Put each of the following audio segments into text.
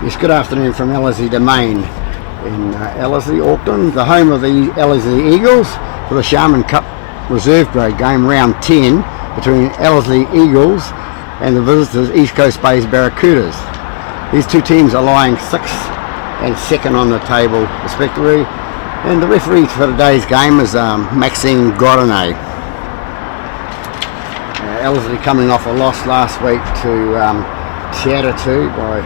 Yes, good afternoon from Ellerslie Domain in Ellerslie, Auckland, the home of the Ellerslie Eagles for the Sharman Cup Reserve Grade game, round 10, between Ellerslie Eagles and the visitors East Coast Bays Barracudas. These two teams are lying 6th and 2nd on the table respectively, and the referee for today's game is Maxine Godinay. Ellerslie coming off a loss last week to Tiatatu by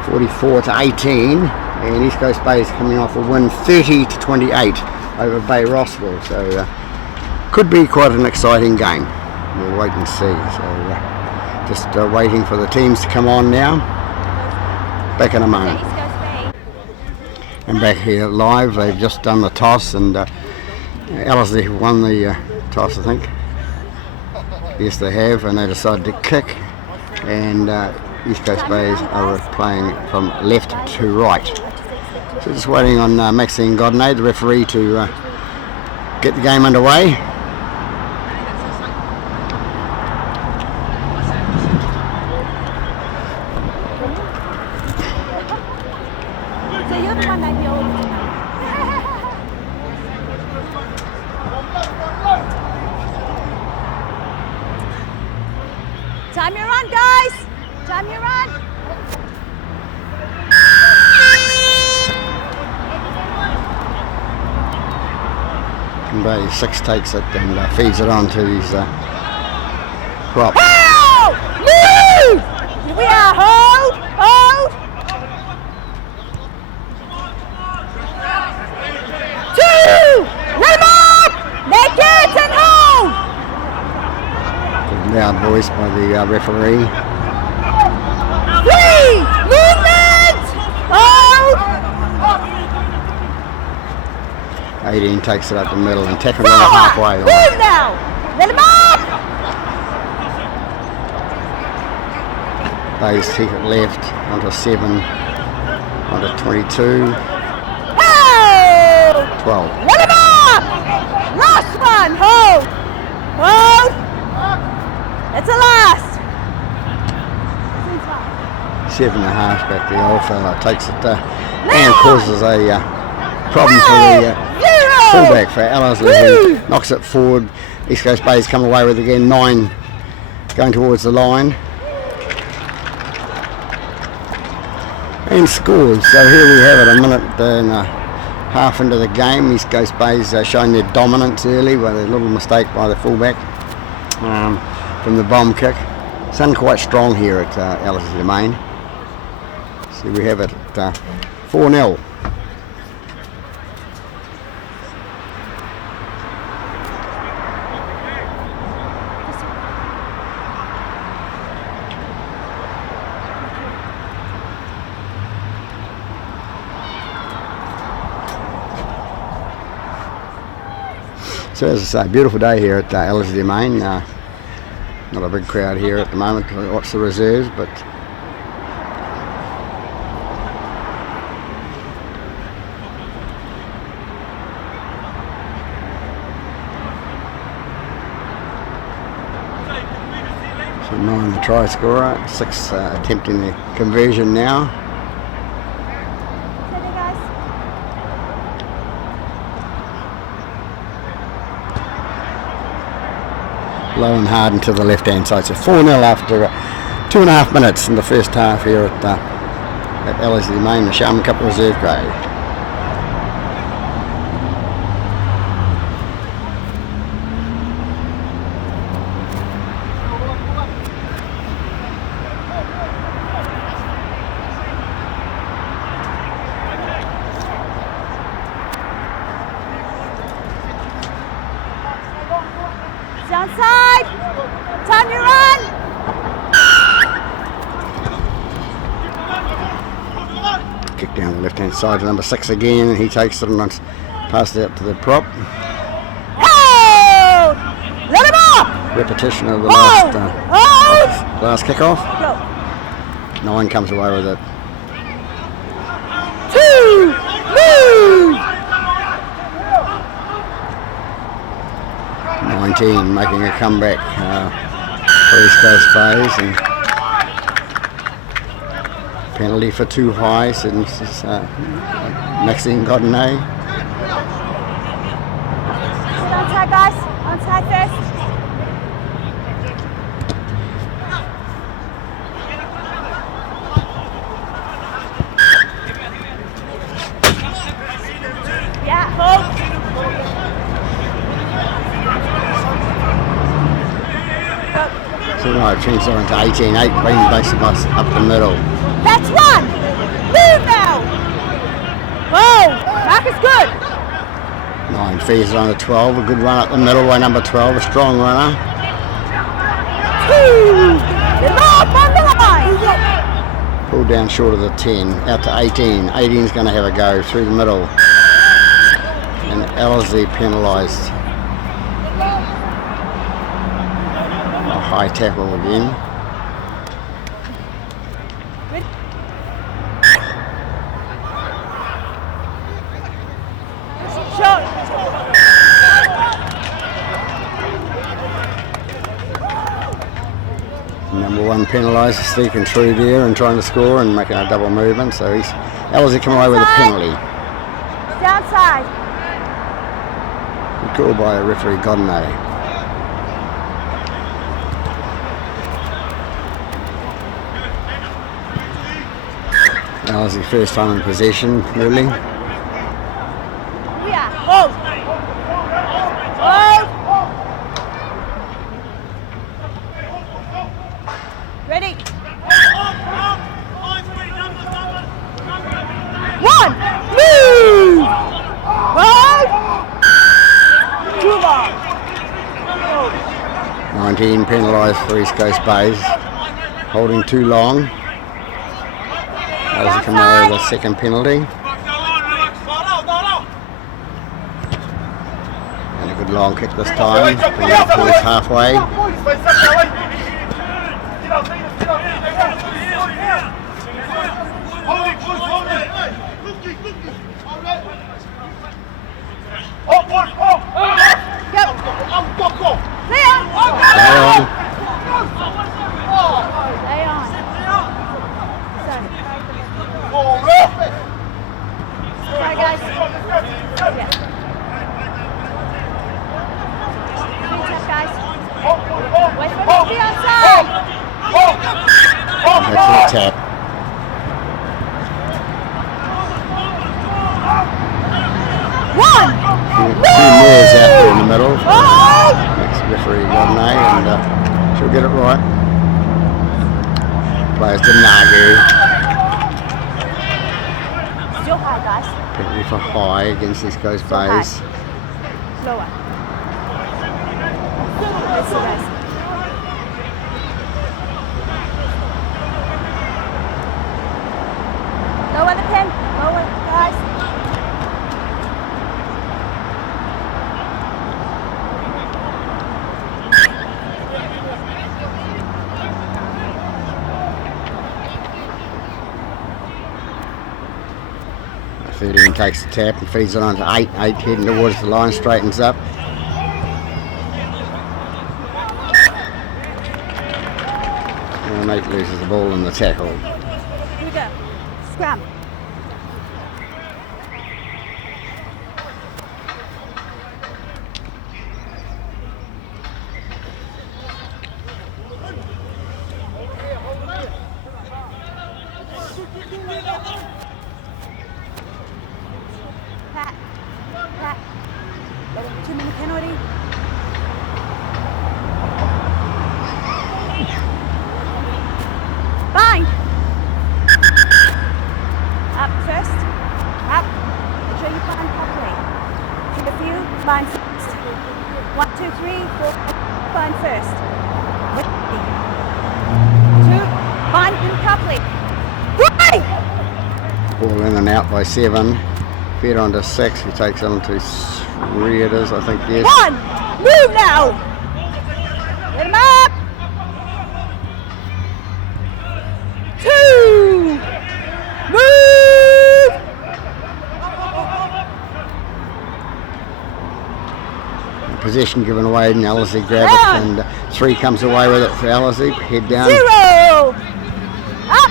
44-18, and East Coast Bays coming off a win 30-28 over Bay Rossville, so could be quite an exciting game. We'll wait and see. So just waiting for the teams to come on now. Back in a moment. And back here live, they've just done the toss, and Ellerslie won the toss, I think. Yes, they have, and they decided to kick, and East Coast Bays are playing from left to right. So just waiting on Maxine Godinay, the referee, to get the game underway. Time your run, guys! Time your run! And Bay 6 takes it and feeds it on to his prop. Hold! Move! Here we are, hold! Hold! 2! Rim up! Make it and hold! Loud voice by the referee. 3! Movement! Hold! 18 takes it up the middle and tackles it halfway. Move now! Let him up! Bays take it left onto 7, onto 22, Hold! 12. Let him up! Last one! Hold! Hold! It's the last! 7.5 back, the old fella takes it and causes a problem for the fullback for Ellerslie, who knocks it forward. East Coast Bays come away with again 9 going towards the line and scores. So here we have it, a minute and a half into the game. East Coast Bays showing their dominance early with a little mistake by the fullback from the bomb kick. Sun quite strong here at Ellerslie Domain. So we have it at 4-0. So as I say, beautiful day here at Ellerslie Domain. Not a big crowd here at the moment to watch the reserves, but so 9 the try scorer, 6 attempting the conversion now. Low and hard into the left hand side. So 4-0 after 2.5 minutes in the first half here at Ellerslie Domain, the Sharman Cup Reserve Grade. Downside! Time your run! Kick down the left hand side to number 6 again, and he takes it and passes it out to the prop. Hold! Let him up! Repetition of the Hold! last kickoff. Go. 9 comes away with it. 2! Move! 19 making a comeback for East Coast Bays, and Penalty for too high since Maxine got an A. Onside, guys. Onside first. Yeah, hold. So no, change on to 18-8, bring basically up the middle. That's one. Move now. Whoa, Mark is good. 9 fees on to 12, a good run up the middle by number 12, a strong runner. 2. They're off on the line. Pulled down short of the 10, out to 18. 18's going to have a go through the middle. And Ellerslie penalised. A high tackle again. Shot. Number 1 penalised, sneaking through there and trying to score and making a double movement. So he's Ellerslie come away with a penalty. Downside. Called by a referee, Godinay. Ellerslie first time in possession, really. Yeah, hold. Hold. Ready. 1. Move. Hold. Too long. 19 penalised for East Coast Bays. Holding too long. Ellerslie come away with a second penalty. And a good long kick this time. Bring it towards halfway. Lay on. Sorry, guys. Yeah. Be tough, guys. Wait for me to be outside. Excellent tap. One. Two moves out there in the middle. Oh! Next referee Godinay, and she'll get it right. Players to Nagu. Still high, guys. Penalty for high against East Coast Still high. Bays. Slower. Let's go, guys. Lower the pin. Lower, guys. Feeding takes the tap and feeds it on to 8. 8 heading towards the line, straightens up. And 8 loses the ball in the tackle. Here we go. Scrum. Pat. Pat. 2 minute penalty. Bind. Up first. Up. Make sure you bind properly. Take a few. Bind first. 1, 2, 3, 4. Bind first. 2. Bind them properly. 3. Ball in and out by 7. Feed on to 6. He takes on to 3 it is, I think, yes. 1. Move now. Get him up. 2. Move. Possession given away and Ellerslie grab it, and 3 comes away with it for Ellerslie. Head down. 0. Up.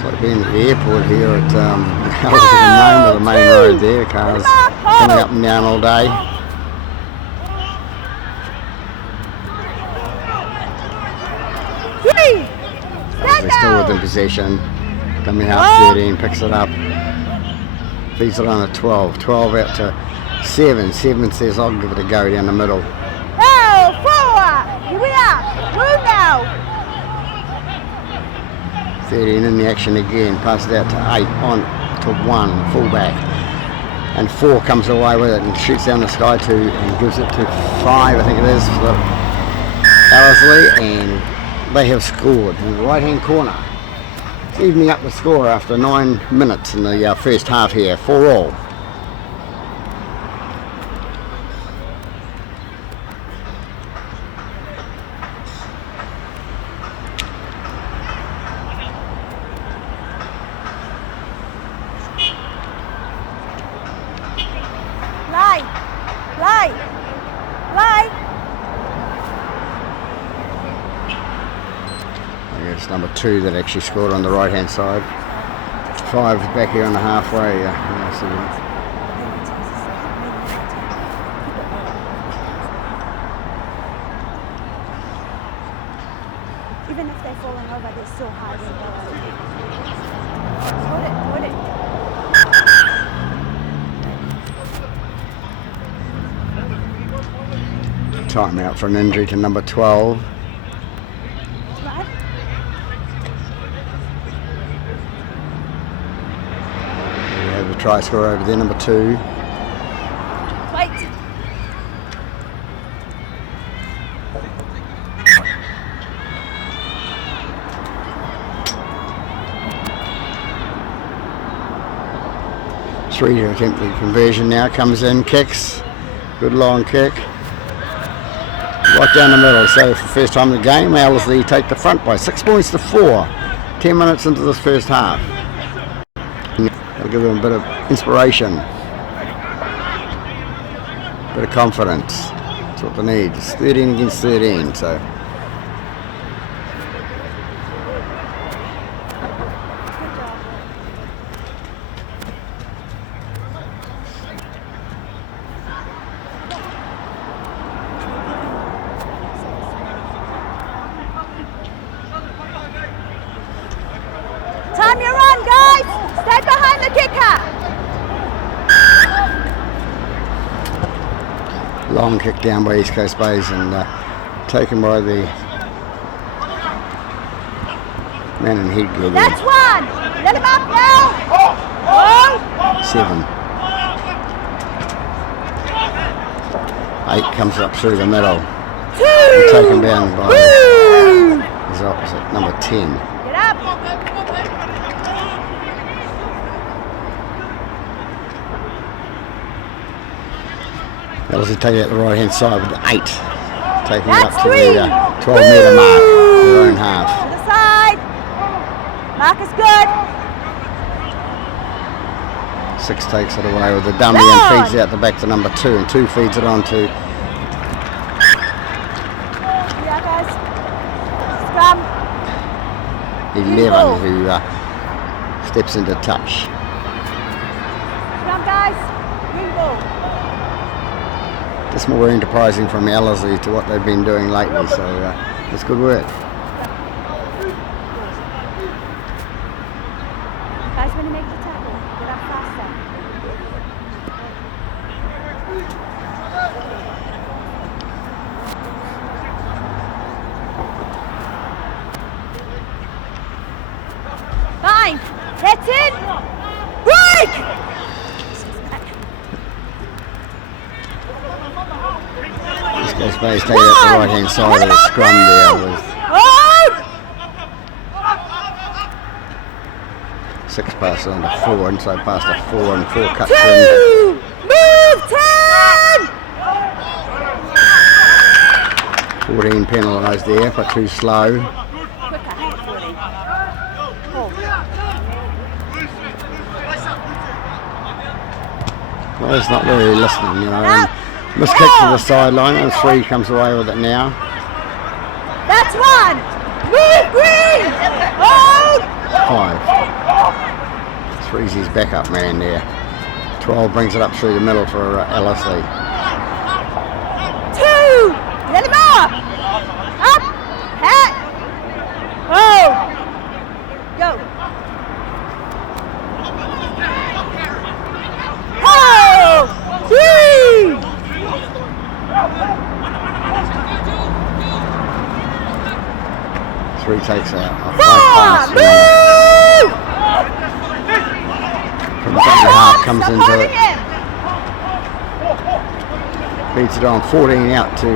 It's like being at the airport here at Ellerslie, the main road there. Cars coming up and down all day. They're still within possession. Coming out 13, picks it up. Feeds it on a 12. 12 out to 7. 7 says, I'll give it a go down the middle. Oh, forward! Here we are! Move now! 13 in the action again. Passes out to 8. On to 1. Fullback. And 4 comes away with it and shoots down the sky to and gives it to 5, I think it is, for Ellerslie, and they have scored in the right hand corner. It's evening up the score after 9 minutes in the first half here, 4-all. It's number 2 that actually scored on the right hand side. 5 back here on the halfway. Even if they're falling over, they're still high. Hold it. Time out for an injury to number 12. Try score over there, number 2. Wait. Three to attempt the conversion now. Comes in, kicks. Good long kick. Right down the middle. So for the first time in the game, Ellerslie take the front by 6 points to 4. 10 minutes into this first half. That'll give them a bit of inspiration, a bit of confidence. That's what they need. It's 13 against 13, so. Time your run, guys! Stay behind the kicker! Long kick down by East Coast Bays and taken by the man in headgear. That's 1! Let him up now! 7. 8 comes up through the middle. 2! Taken down by his opposite, number 10. Get up! Ellerslie take it out the right hand side with 8. Taking it up to the 12 metre mark, their own half. To the side! Mark is good! 6 takes it away with the dummy and feeds out the back to number 2, and 2 feeds it on to Yeah, guys. Scrum. 11, who steps into touch. Scrum, guys. Green ball. Just more enterprising from Ellerslie to what they've been doing lately, so it's good work. Guys, when you make the tackle, get up faster. Fine. That's it. Break! East Coast Bays take it up the right hand side of the scrum there with 6 passes on to 4, inside pass to 4 and 4 cuts in. Move 10! 14 penalised there for too slow. Quicker, 14. Well, it's not really listening, you know. And missed kick to the sideline, and 3 comes away with it now. That's 1! Move green! Hold! 5. Three's his backup man there. 12 brings it up through the middle for Ellerslie. 2! Let him up! Up! Hat! Oh! Go! Oh! 3! Three takes a pass from the half, comes into it, feeds it on. 14 out to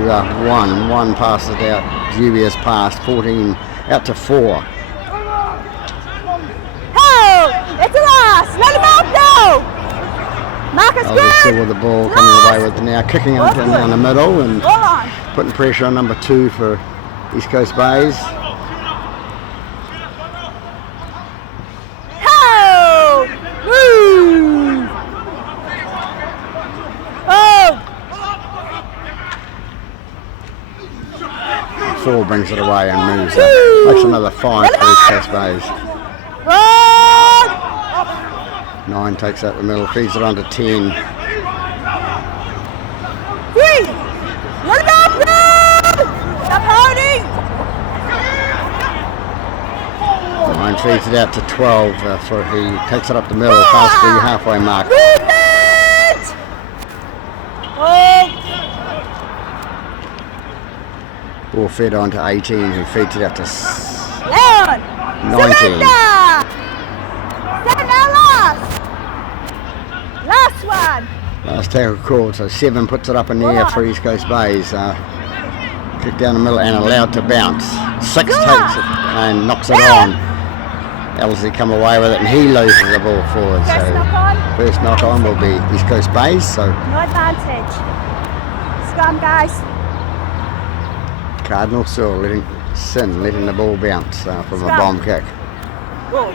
1. 1 passes it out. Dubious pass. 14 out to 4. Oh! It's a loss! Let him out now! Marcus Ellerslie still good! with the ball, coming away with it now, kicking up down the middle and Hold on! putting pressure on number 2 for East Coast Bays. Oh! Woo! Oh! 4 brings it away and moves it. Makes another 5 for East Coast Bays. Run! 9 takes out the middle, feeds it on to 10. 3! Let him up! Run! Stop holding! 9 feeds it out to 12 for he takes it up the middle, past the halfway mark. Movement! Oh! Ball fed on to 18, who feeds it out to Leon! 19. Surrender! Stand now, last! Last one! Last tackle called, so 7 puts it up in the air for East Coast Bays. Kick down the middle and allowed to bounce. 6 takes it and knocks it on. Ellerslie come away with it and he loses the ball forward. First So knock on. first knock on will be East Coast Bays. So No advantage. Scrum, guys. Cardinal still letting the ball bounce from a Scrum. bomb kick. Go.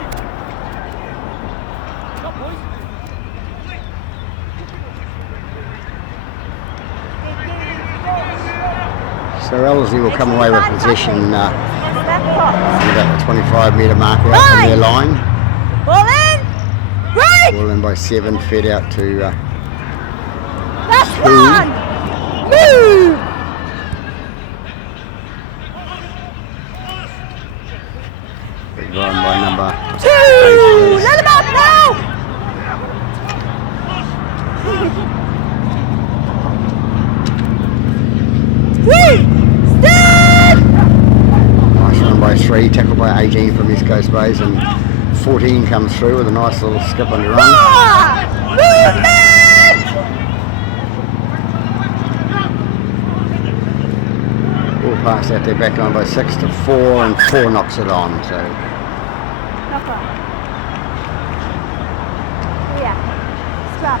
So Ellerslie will come away with possession Back box. about the 25 metre marker out from their line. Ball in. Break. Ball in by 7, fed out to Last 2. one. Move. Big run by number 2. Let him up now. Three. Stand. Nice run by 3, tackled by 18 from East Coast Bays, and 14 comes through with a nice little skip on the run. 4. Movement. Ball passed out there back line by 6 to 4, and 4 knocks it on. So Knock on. Yeah. Scrub.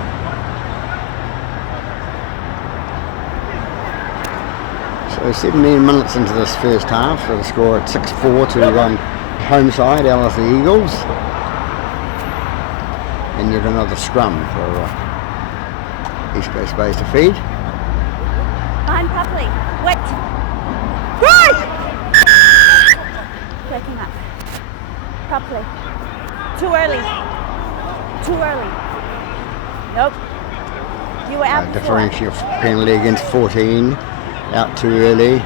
So 17 minutes into this first half, so the score at 6-4 to home side, Ellerslie Eagles. And yet another scrum for East Coast Bays to feed. Behind properly. Wet. Right! Waking up. Properly. Too early. Too early. Nope. You were out before. Differential penalty against 14. Out too early.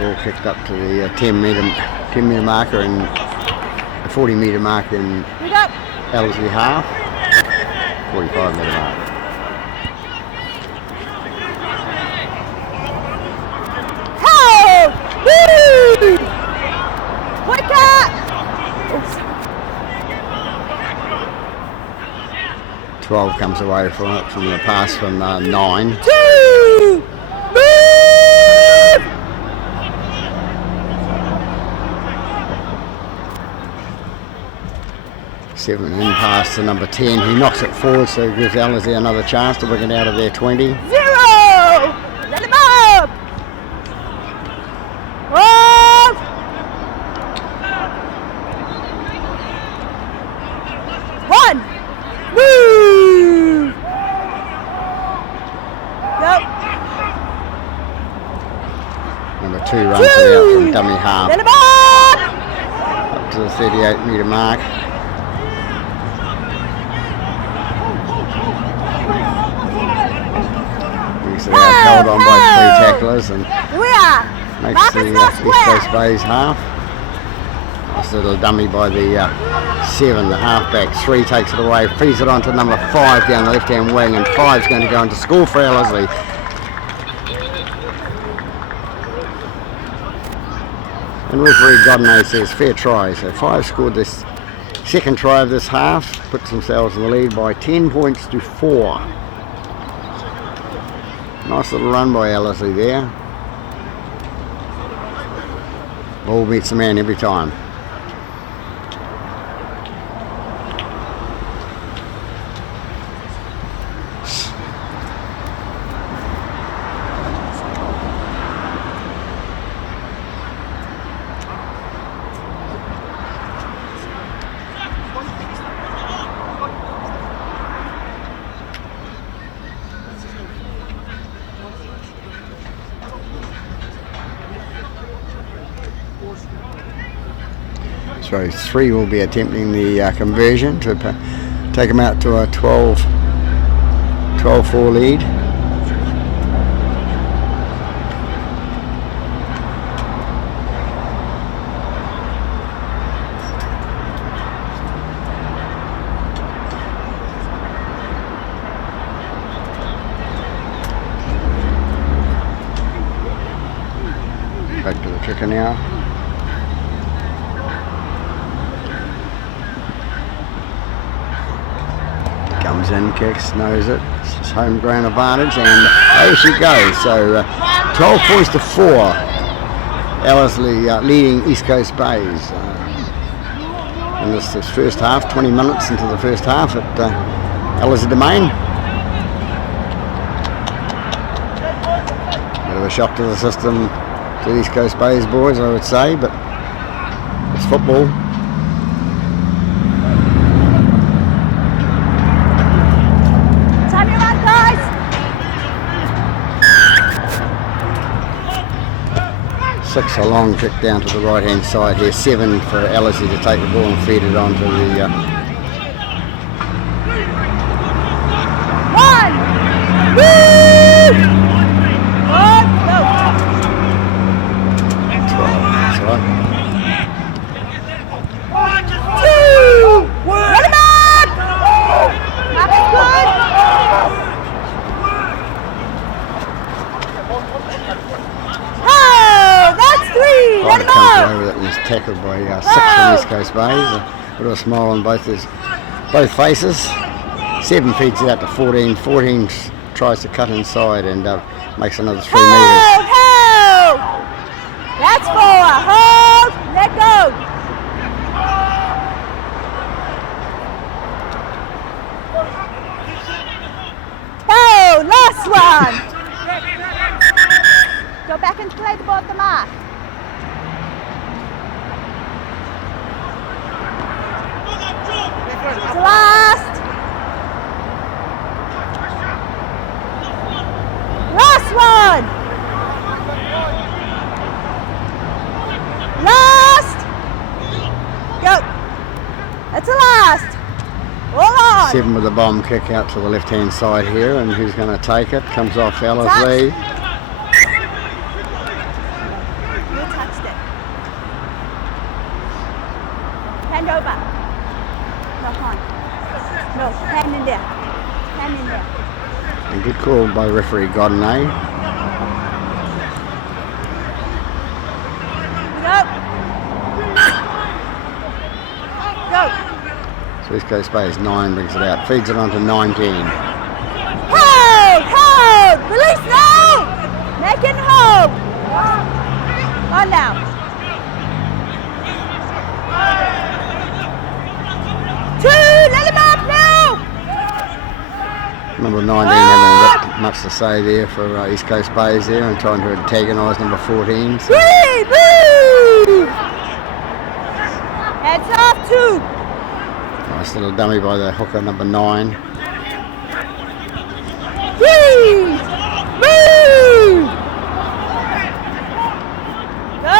Ball kicked up to the 10 metre marker and the 40 metre marker in We go. Ellerslie half. 45 metre mark. Hold! Woo! Quicker! Oops. 12 comes away from it from the pass from 9. 2! Move! Seven in pass to number 10. He knocks it forward, so it gives Ellerslie another chance to work it out of their 20. 0! Let him up! Hold! One! Move! Go! Number 2 runs it out from dummy half. Let him up! to the 38-metre mark. Held on by 3 tacklers and makes the East Coast Bays half. Nice little dummy by the 7, the halfback. 3 takes it away, feeds it on to number 5 down the left-hand wing, and 5's going to go into score for Ellerslie. And referee Godney says fair try. So 5 scored this second try of this half, puts themselves in the lead by 10 points to 4. Nice little run by Ellerslie there. Ball beats the man every time. So 3 will be attempting the conversion to take them out to a 12-4 lead. Back to the kicker now. Comes in, kicks, knows it. It's his home ground advantage, and there she goes. So 12 points to 4. Ellerslie leading East Coast Bays. In this first half, 20 minutes into the first half at Ellerslie Domain. Bit of a shock to the system, to the East Coast Bays boys, I would say, but it's football. Six, a long kick down to the right hand side here. 7 for Ellerslie to take the ball and feed it onto the 1, go. 12. That's right. 2, run him up. That is good. That's 3. Let him Comes up. over that and is tackled by 6 from East Coast Bays. Put a smile on both faces. 7 feeds it out to 14. 14 tries to cut inside and makes another 3 metres. Hold. That's 4. Hold. Let go. Hold. Last one. Go back and play the ball at the mark. It's the last. Last one. Last. Go. That's the last. All on. 7 with a bomb kick out to the left hand side here, and who's going to take it? Comes off Ellerslie. You touched it. Hand over. No, on. No, hand in there. Hand in there. And good call by referee Godney. Go. So East Coast Bays 9 brings it out, feeds it on to 19. Hold! Release now! Make it hold! On now. Let him up now! Number 19 having a bit much to say there for East Coast Bays there, and trying to antagonise number 14. So. Move! Heads off 2. Nice little dummy by the hooker, number 9. Freeze! Move! Go!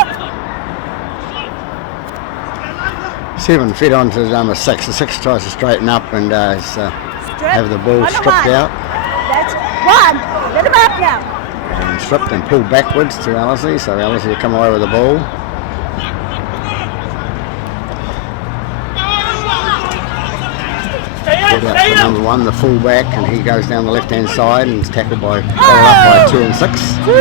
7 fed on to number 6. The 6 tries to straighten up and have the ball stripped out. That's 1. Let him up now. And stripped and pulled backwards to Ellerslie, so Ellerslie will come away with the ball. Out for number 1, the full back, and he goes down the left hand side and is tackled by, followed up by 2 and 6. 2.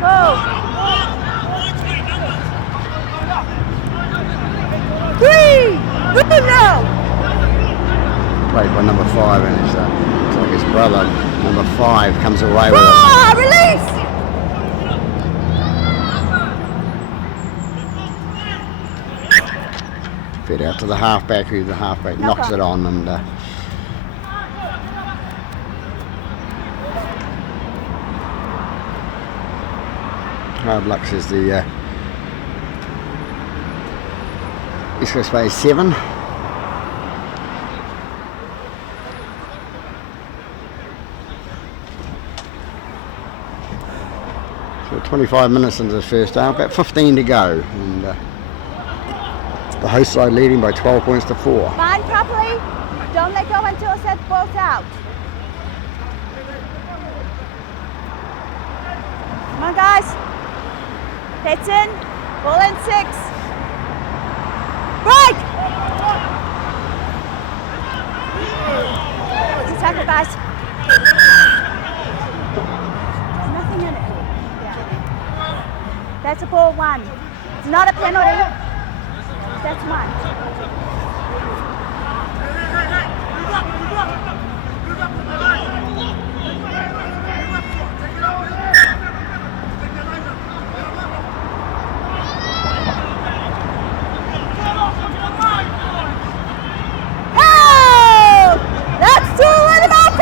Go. 3. Good now. Played by number 5, and it's like his brother, number 5, comes away with it. Release. Fed out to the halfback, who the halfback knocks it on, and hard luck says the East Coast Bay 7. So 25 minutes into the first half, about 15 to go, and the host side leading by 12 points to 4. Bind properly. Don't let go until set both out. Come on, guys. Hits in. Ball in 6. Break. It's a tackle, guys. There's nothing in it. Yeah. That's a ball 1. It's not a penalty. That's 1. Oh! That's 2 and about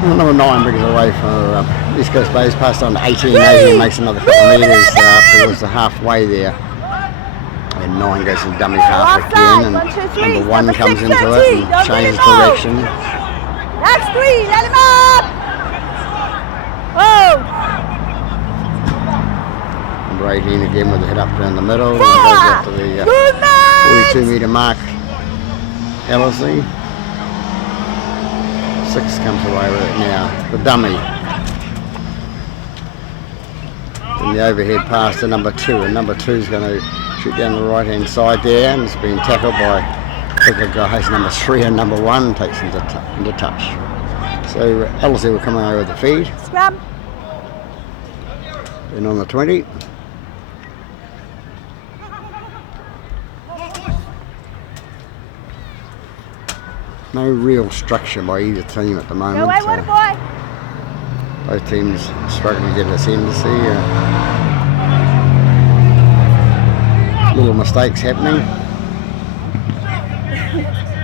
14! Number 9 brings it away for East Coast Bay's passed on to 18. 18 makes another couple of metres towards the halfway there. And 9 goes to the dummy half again, and number 1 comes into it and changes direction. That's 3, let him up! Oh! Number 18 again with the head up around the middle. 4! And goes up to the 42 metre mark. Ellerslie. 6 comes away with it now. The dummy. And the overhead pass to number 2, and number 2 is going to shoot down the right hand side there, and it's been tackled by bigger guys. Number 3 and number 1 takes into touch. So Ellerslie will come away with the feed. Scrum. And on the 20. No real structure by either team at the moment. Go away, water boy. Both teams struggling to get ascendancy. Little mistakes happening.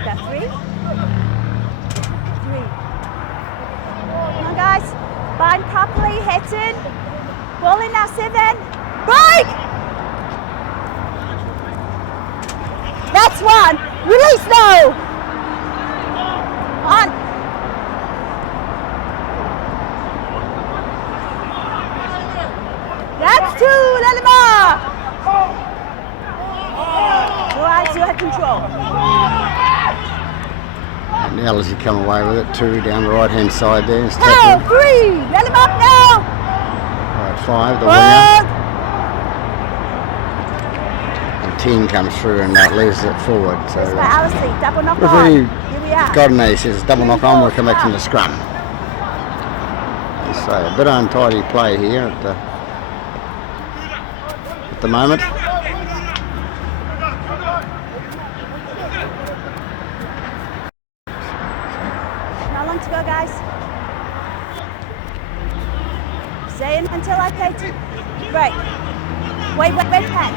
That's 3. 3. Come on, guys. Bind properly. Heads in. Ball in now. 7. Break. That's 1. Release now. On. That's 2. Let him up. Go out, you have control. And Ellerslie come away with it. 2 down the right hand side there. It's 3. tackled. Let him up now. Right, 5, the winger. And 10 comes through and leaves it forward. So By Ellerslie, double knock referee on. Here we are. Godney says double knock on, we'll come back from the scrum. So a bit of untidy play here at the moment. How long to go, guys? Stay in until I say to break. Wait, Pat.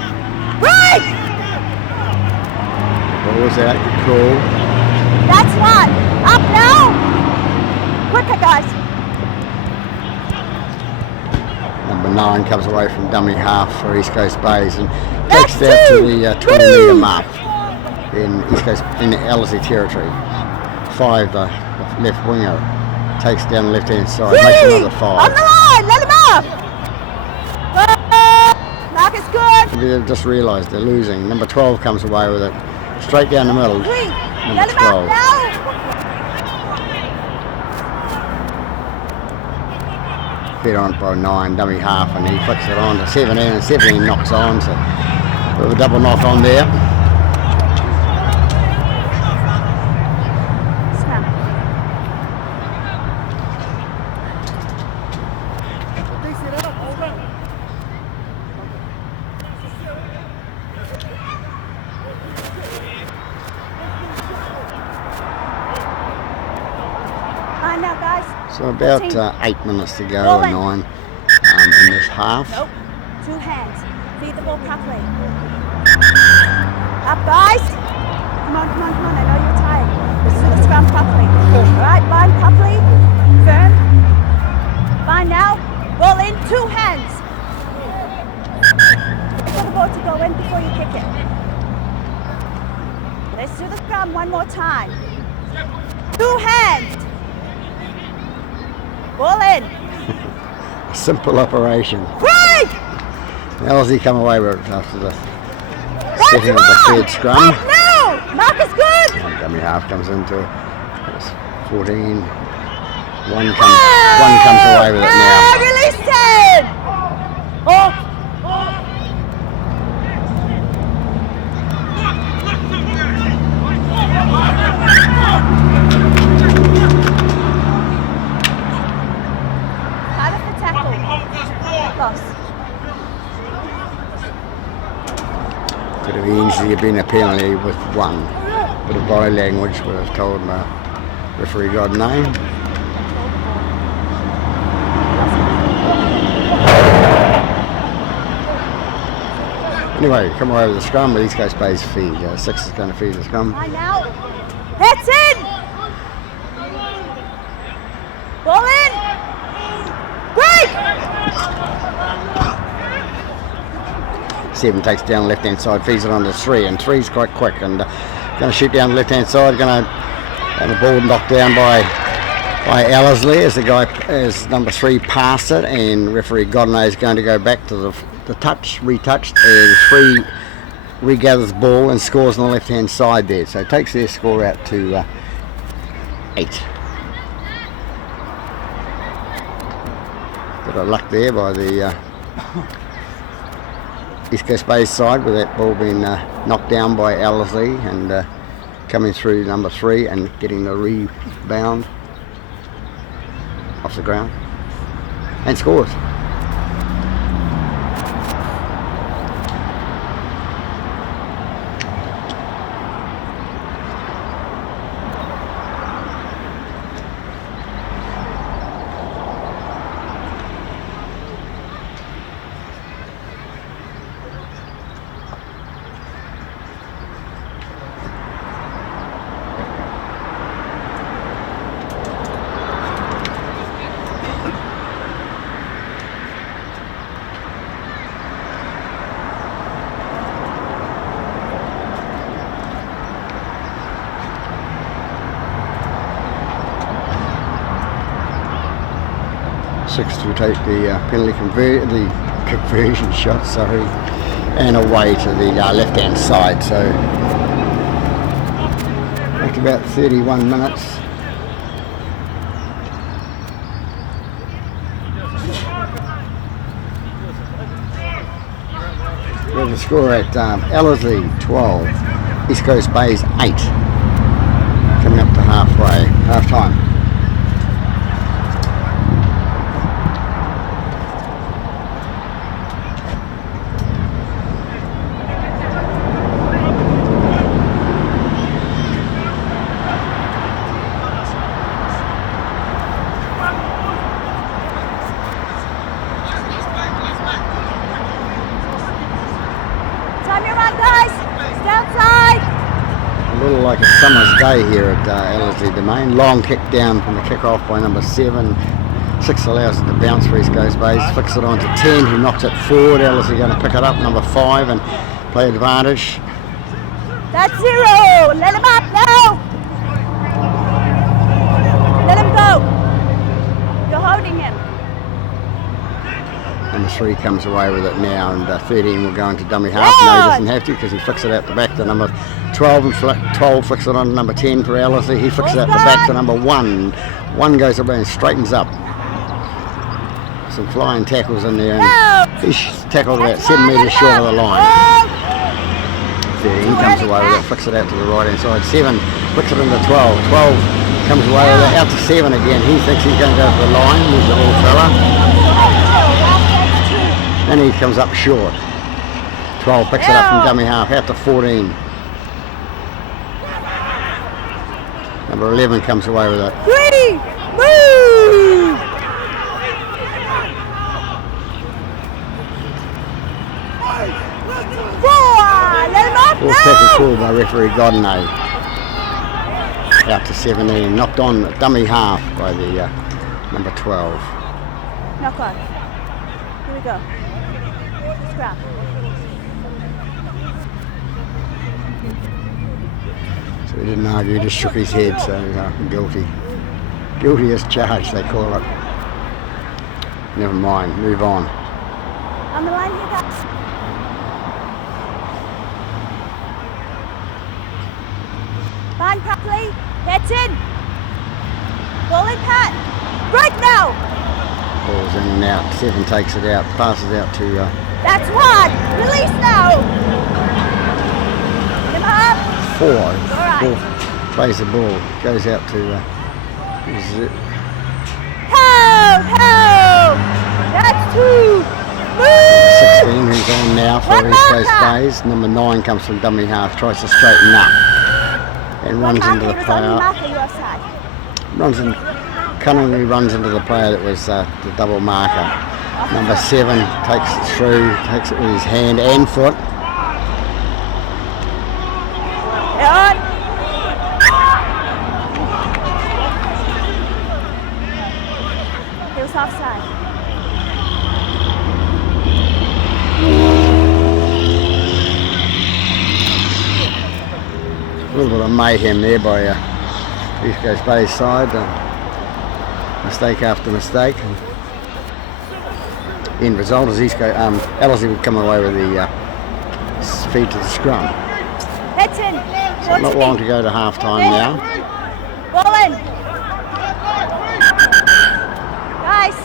Break! Ball's out, good call. That's 1. Up now! Quicker, guys. Number 9 comes away from dummy half for East Coast Bays and That's takes it out to 2. the 20 metre mark in East Coast in Ellerslie territory. 5, the left winger, takes down the left hand side, 3. makes another 5. On the line, let him up! Marcus, good. They've just realised they're losing. Number 12 comes away with it. Straight down the middle. Three. Number Let him 12. up now. Fit on by 9, dummy half, and he flicks it on to 17, and 17 knocks on. So we have a double knock on there. Scrum. Fine now, guys. So about 14. 8 minutes to go, Ball or in. 9 in this half. Nope. 2 hands. Feed the ball properly. Up, guys. Come on, come on, come on. I know you're tired. Let's do the scrum properly. Right, bind properly. Firm. Bind now. Ball in. 2 hands. Wait for the ball to go in before you kick it. Let's do the scrum one more time. 2 hands. Ball in. Simple operation. Break! Ellerslie come away with it after the That's setting of the wrong! third scrum. Up now! Marcus, good! And dummy half comes into it. It's 14. One comes away with it now. Release it! Oh! Out of the tackle. Loss. Could have easily been a penalty with 1. Bit of body language would have told the referee God name. Anyway, come away with the scrum, but East Coast Bay's feed. 6 is going to feed the scrum. Fine now. That's in! Ball in! Break! 7 takes down the left hand side, feeds it on to 3, and 3's quite quick and going to shoot down the left hand side. Going to have the ball knocked down by Ellerslie as the guy as number 3 passed it, and referee Godno is going to go back to the touch, retouched, and 3 regathers the ball and scores on the left hand side there. So it takes their score out to 8. Bit of luck there by the East Coast Bay's side with that ball being knocked down by Ellerslie and coming through number 3 and getting the rebound off the ground and scores. Six to take the conversion shot, and away to the left hand side. So after about 31 minutes, we have the score at Ellerslie 12, East Coast Bay's 8, coming up to half time. Time your run, guys! Stay outside! A little like a summer's day here at Ellerslie Domain. Long kick down from the kick-off by number 7. 6 allows it to bounce for East Coast Bays. Flicks it on to 10, who knocks it forward. Ellerslie going to pick it up, number 5, and play advantage. That's 0! Let him up now! Let him go! You're holding him. And Number 3 comes away with it now, and 13 will go into dummy half. No, he doesn't have to because he flicks it out the back to number 12, and 12 flicks it on to number 10 for Ellerslie. He flicks it out the back to number 1. 1 goes away and straightens up. Some flying tackles in there, and he's tackled about 7 metres short of the line. 13 comes away with it, flicks it out to the right hand side. 7 flicks it into 12. 12 comes away with it, out to 7 again. He thinks he's going to go for the line. He's the little fella. And he comes up short. 12 picks it up from dummy half, out to 14. Number 11 comes away with it. 3, move! 4, let him off Fourth tackle called by referee Godinay. Out to 17, knocked on dummy half by the number 12. Knock on. Here we go. Scrap. So he didn't argue, he just shook his head, so guilty. Guilty as charged, they call it. Never mind, move on. On the line here, guys. Bind properly. Heads in. Ball in, Pat. Right now. Ball's in and out. 7 takes it out, passes out to That's 1. Release now. Get him up. 4. Alright. 4 plays the ball, goes out to Ho! That's 2. Move. 16, who's on now for One East Coast marker. Bays. Number 9 comes from dummy half, tries to straighten up and runs into the player. Cunningly runs into the player that was the double marker. Number 7 takes it through, takes it with his hand and foot. On. He was offside. A little bit of mayhem there by East Coast Bay's side. Mistake after mistake. End result is Ellerslie would come away with the feed to the scrum. Heads in. So not long to go to half time now. Ball in. Guys.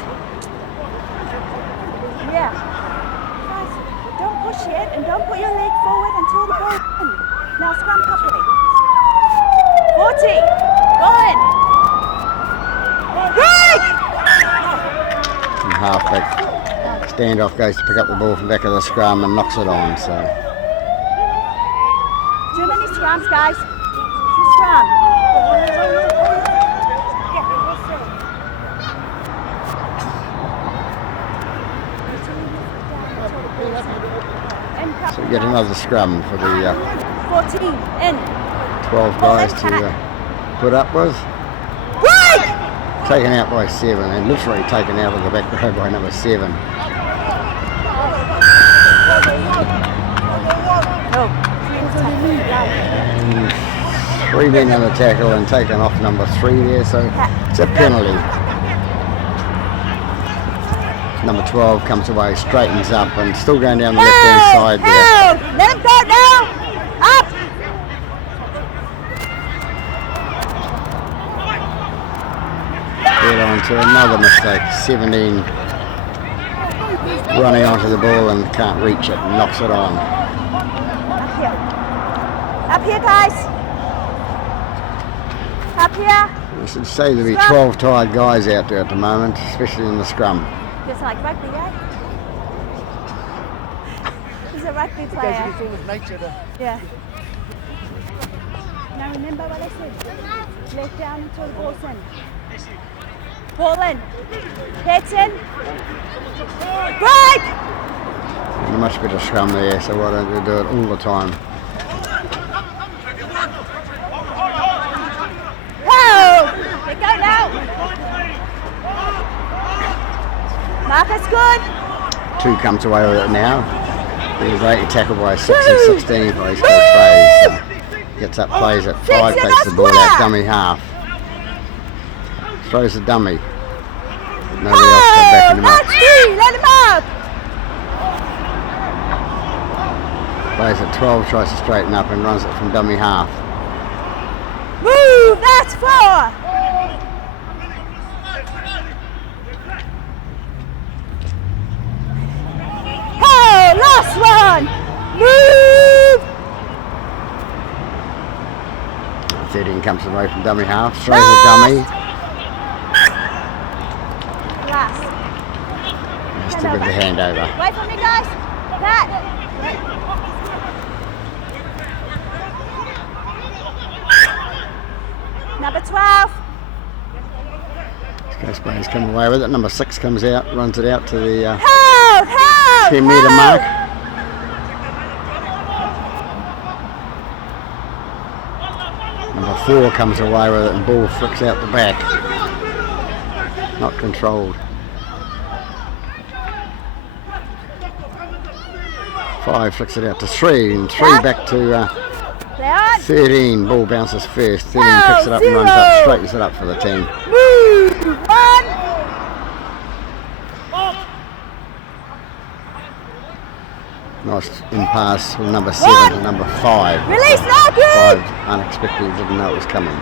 Yeah. Guys, don't push it and don't put your leg forward until the ball in. Now scrum properly. 40. Ball in. Right! And halfback standoff goes to pick up the ball from the back of the scrum and knocks it on. So Too many scrums, guys. Scrum. so we get another scrum for the 14 in. 12 guys to put up with. Right! Taken out by 7, and literally taken out of the back row by number 7. Oh. And 3 men on the tackle and taken off number 3 there, so it's a penalty. Number 12 comes away, straightens up, and still going down the left-hand side there. Let him go now! Up! Get on to another mistake. 17 running onto the ball and can't reach it, and knocks it on. Up here. Up here, guys. Up here. I should say there'll be 12 tired guys out there at the moment, especially in the scrum. Just like rugby, eh? He's a rugby player. Yeah. Now remember what I said. Left down until the ball's in. Ball in. Heads in. Right! And a much better scrum there, so why don't they do it all the time? Oh! Let go now. Marcus good. 2 comes away with it now. He's great tackled by 6 and 16 for East Coast Bays. Gets up, plays it. 5 takes the ball out, dummy half. Throws the dummy. Nobody else to back him up. Let him up. Plays at 12, tries to straighten up and runs it from dummy half. Move, that's 4. Oh, last one. Move. 13 comes away from dummy half, throws a dummy. Last. Has to give the handover. Wait for me, guys. That. Number 12. Ghost Bay's come away with it. Number 6 comes out, runs it out to the Hold, 10 metre mark. Number 4 comes away with it and ball flicks out the back. Not controlled. 5 flicks it out to 3 and 3 back to 13. Ball bounces first. 13 picks it up and runs up, straightens it up for the team. Move. 1. Nice in pass from number 7 to number 5. Release, no good. 5 unexpectedly didn't know it was coming.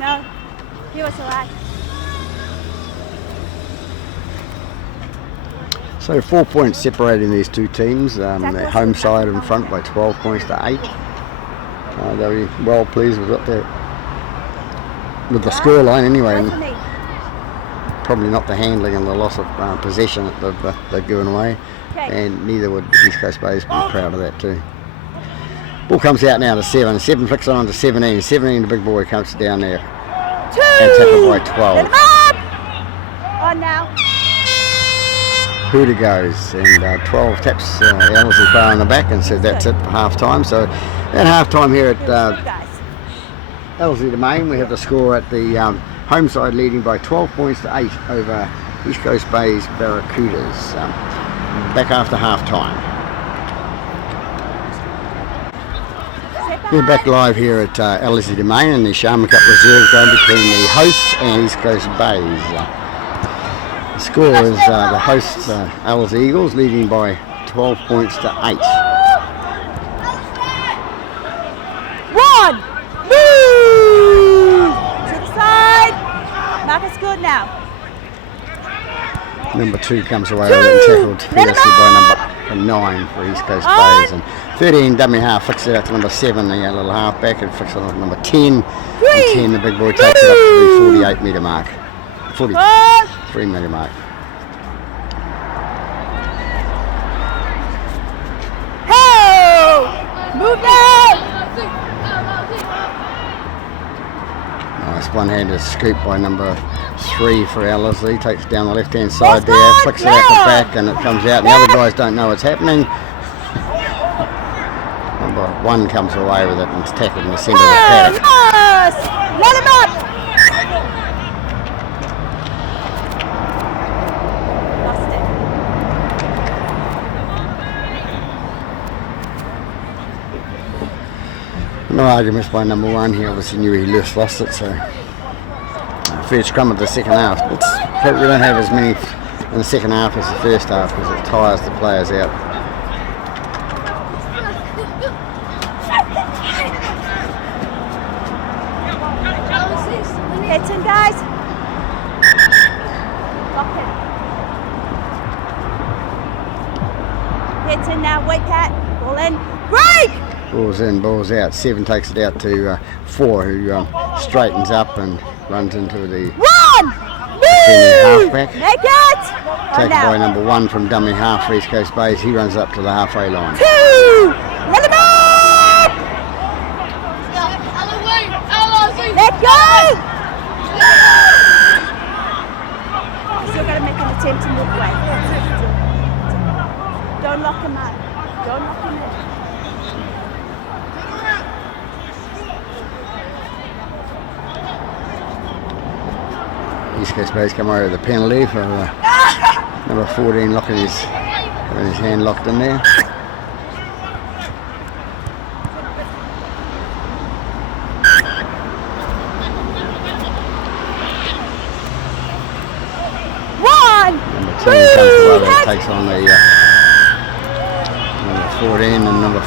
No, he was alright. So 4 points separating these two teams. The home side in front by 12 points to 8. They'll be well pleased with the scoreline anyway. Wait for me. Probably not the handling and the loss of possession that they've given away. Okay. And neither would East Coast Bays be proud of that too. Ball comes out now to 7. 7 flicks it on to 17. 17, the big boy comes down there 2. and tackled by 12. Let him up. On now. Hooter goes and 12 taps Ellerslie player on the back and says that's it for half time. So at half time here at Guys. Ellerslie Domain, we have the score at the home side leading by 12 points to 8 over East Coast Bays Barracudas. Back after half time. We're back live here at Ellerslie Domain and the Sharman Cup Reserve going between the hosts and East Coast Bays. The score is the hosts Ellerslie Eagles leading by 12 points to 8. 1. Move. To the side. Marcus good now. Number 2 comes away with it and tackled fiercely by number 9 for East Coast Bays. And 13 dummy half flicks it out to number 7, the little half back, and flicks it on to number 10. And 10, the big boy takes it up to the 48 metre mark. 43 metre mark. Hey! Move out! Nice one-handed scoop by number 3 for Ellerslie. Takes it down the left-hand side there, flicks it out the back, and it comes out. The other guys don't know what's happening. Number 1 comes away with it and it's tackled in the centre of the paddock. Yes! Let him up! Lost it. No arguments by number 1. He obviously knew he lost it, so first scrum of the second half. We don't have as many in the second half as the first half because it tires the players out. Hits in, guys. Lock it. Hits in now. Wait, Pat. Ball in. Break! Ball's in, ball's out. 7 takes it out to 4, who straightens up and runs into the Run! halfback. Make it! Taken by number 1 from dummy half for East Coast Bays. He runs up to the halfway line. 2! Let him up! Let go! Still got to make an attempt to move away. Don't lock him out. Don't lock him in. East Coast Bays come over the penalty for number 14 having his hand locked in there. Number comes the way that takes on the number 14 and number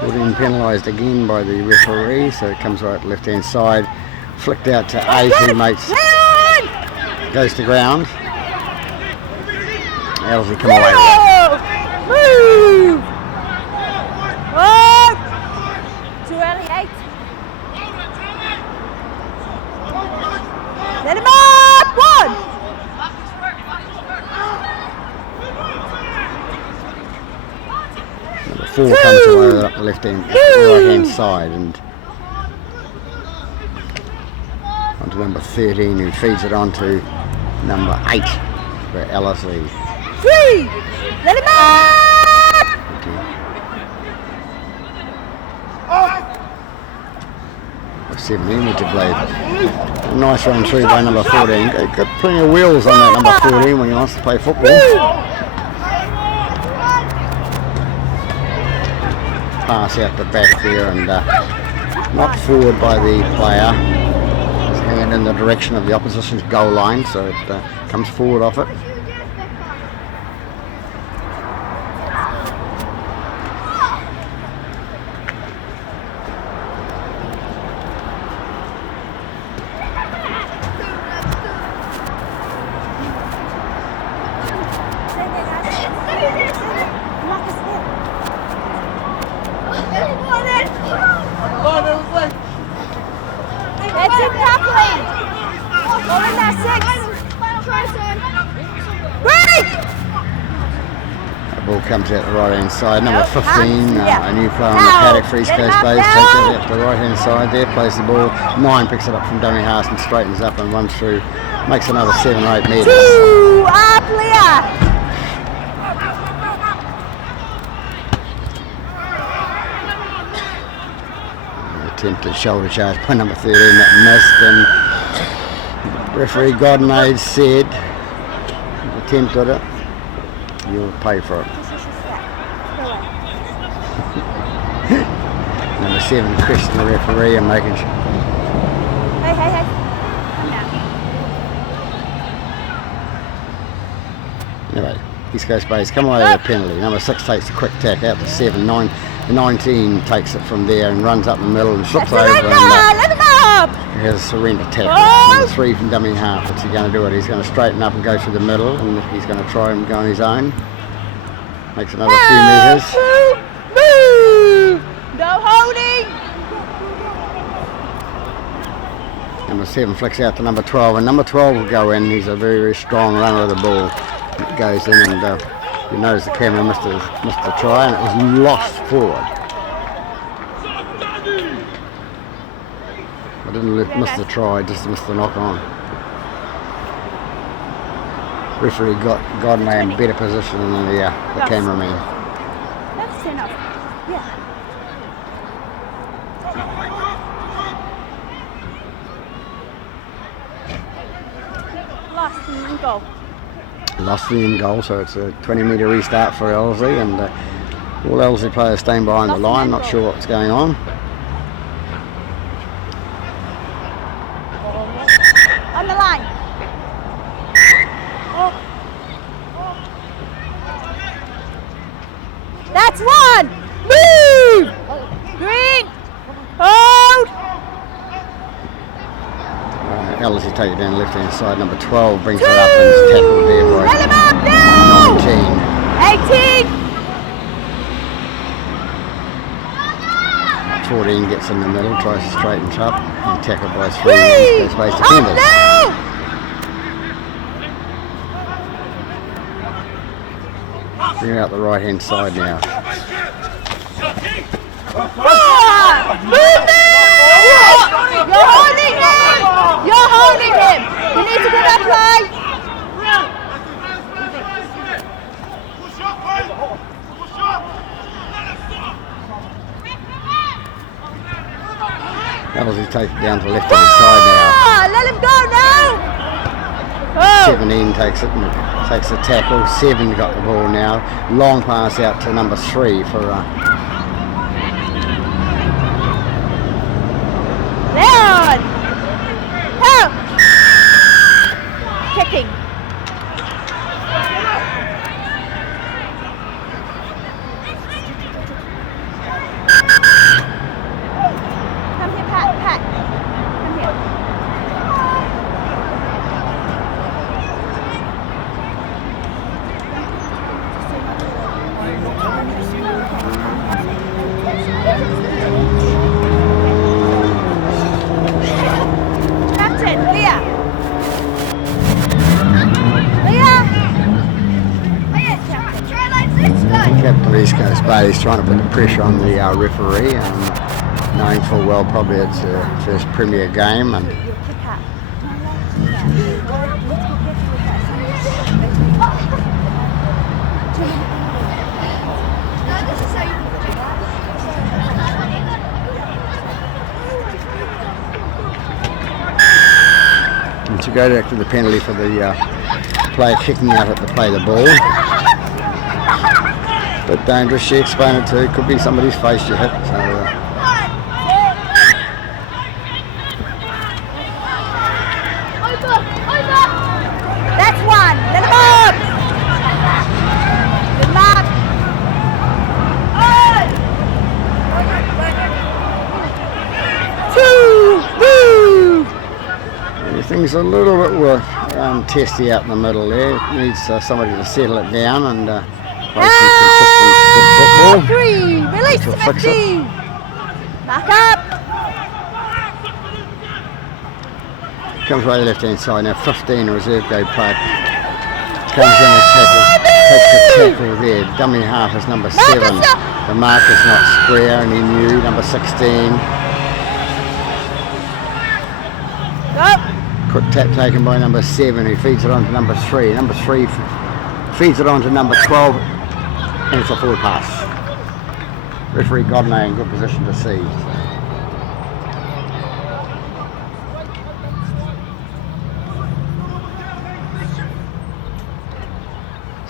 14 penalised again by the referee, so it comes right left hand side, flicked out to 8 who makes goes to ground. Ellerslie come away with it. Move! Oh! Too early, 8. Let him up! 1! Number 4 comes away with it up the left hand, right hand side, and onto number 13 who feeds it on to number 8 for Ellerslie. 3! Let him up! Okay. 17 with the blade. Nice run through by number 14. Got plenty of wheels on that number 14 when he wants to play football. Pass out the back there and knocked forward by the player. His hand in the direction of the opposition's goal line, so it comes forward off it. That's it, Kathleen! Go in there, 6! Break! The ball comes out the right hand side. Number 15, a new player on the Now, paddock for East let him Coast up Bays, now. takes it out to the right hand side there, plays the ball. 9 picks it up from dummy half and straightens up and runs through, makes another 7 or 8 metres. 2! Up, Leah! Attempted shoulder charge by number 13 that missed, and referee Godnade said, attempted it, you'll pay for it. Number 7 questioned the referee and making sure. Hey, hey, hey. Come down. Anyway, East Coast Bays come away with a penalty. Number 6 takes a quick tack out to 7. 19 takes it from there and runs up the middle and slips over and Let him up! has a surrender tackle. Oh! Number 3 from dummy half. What's he going to do? He's going to straighten up and go through the middle, and he's going to try and go on his own. Makes another few metres. Move! No holding! Number 7 flicks out to number 12, and number 12 will go in. He's a very, very strong runner of the ball. It goes in, and you notice the camera missed the try, and it was lost forward. I didn't miss the try, just missed the knock on. Referee got Godney in better position than the cameraman. That's enough. Yeah. Lost and goal. Lost the in goal, so it's a 20-metre restart for Ellerslie, and all Ellerslie players staying behind the line, not sure what's going on. On the line. That's 1. Move! Green! Hold! Ellerslie take it down left hand side. Number 12 brings it up and is tackled there by Let him up now! 18! 14 gets in the middle, tries to straighten it up, and tackled by 3 East Coast Bays Up defenders. now! Bring it out the right hand side now. Move now! You're holding him! You're holding him! You need to get up play! Ellerslie take it down to the left hand side now. Let him go now! Oh. 17 takes it and takes the tackle. 7 got the ball now. Long pass out to number 3 for Leon! kicking. Come here, Pat. Come here. Captain, Leah. Captain of East Coast Bay is trying to put the pressure on the referee, knowing full well probably it's her first Premier game, and to go back to the penalty for the player kicking out at the play the ball. But dangerous, she explained it too. Could be somebody's face you hit. So, That's one. Let him up. Good mark. things a little bit testy out in the middle there. It needs somebody to settle it down and play some consistent good football. Green. Release Which will fix Timothy. Mark up. Comes right left hand side now. 15 reserve go player comes in and takes the tackle there. Dummy half is number 7. The mark is not square, and he knew number 16. Go. Quick tap taken by number 7, who feeds it on to number 3. Number 3 feeds it on to number 12, and it's a forward pass. Referee Godney in good position to see.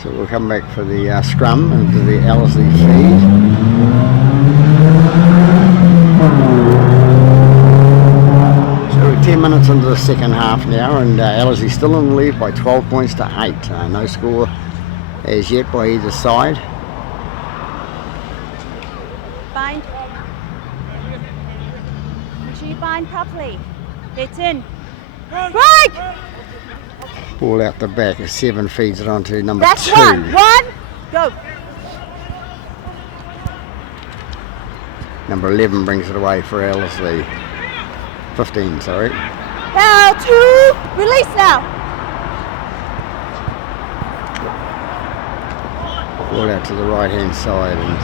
So we'll come back for the scrum into the Ellerslie feed. So we're 10 minutes into the second half now, and Ellerslie still in the lead by 12 points to 8. No score as yet by either side. Bind. Make sure you bind properly. It's in. Right. Ball out the back. 7 feeds it on to number That's 2. 1. Go. Number 11 brings it away for Ellerslie. 15, sorry. Now 2. Release now. Ball out to the right hand side. And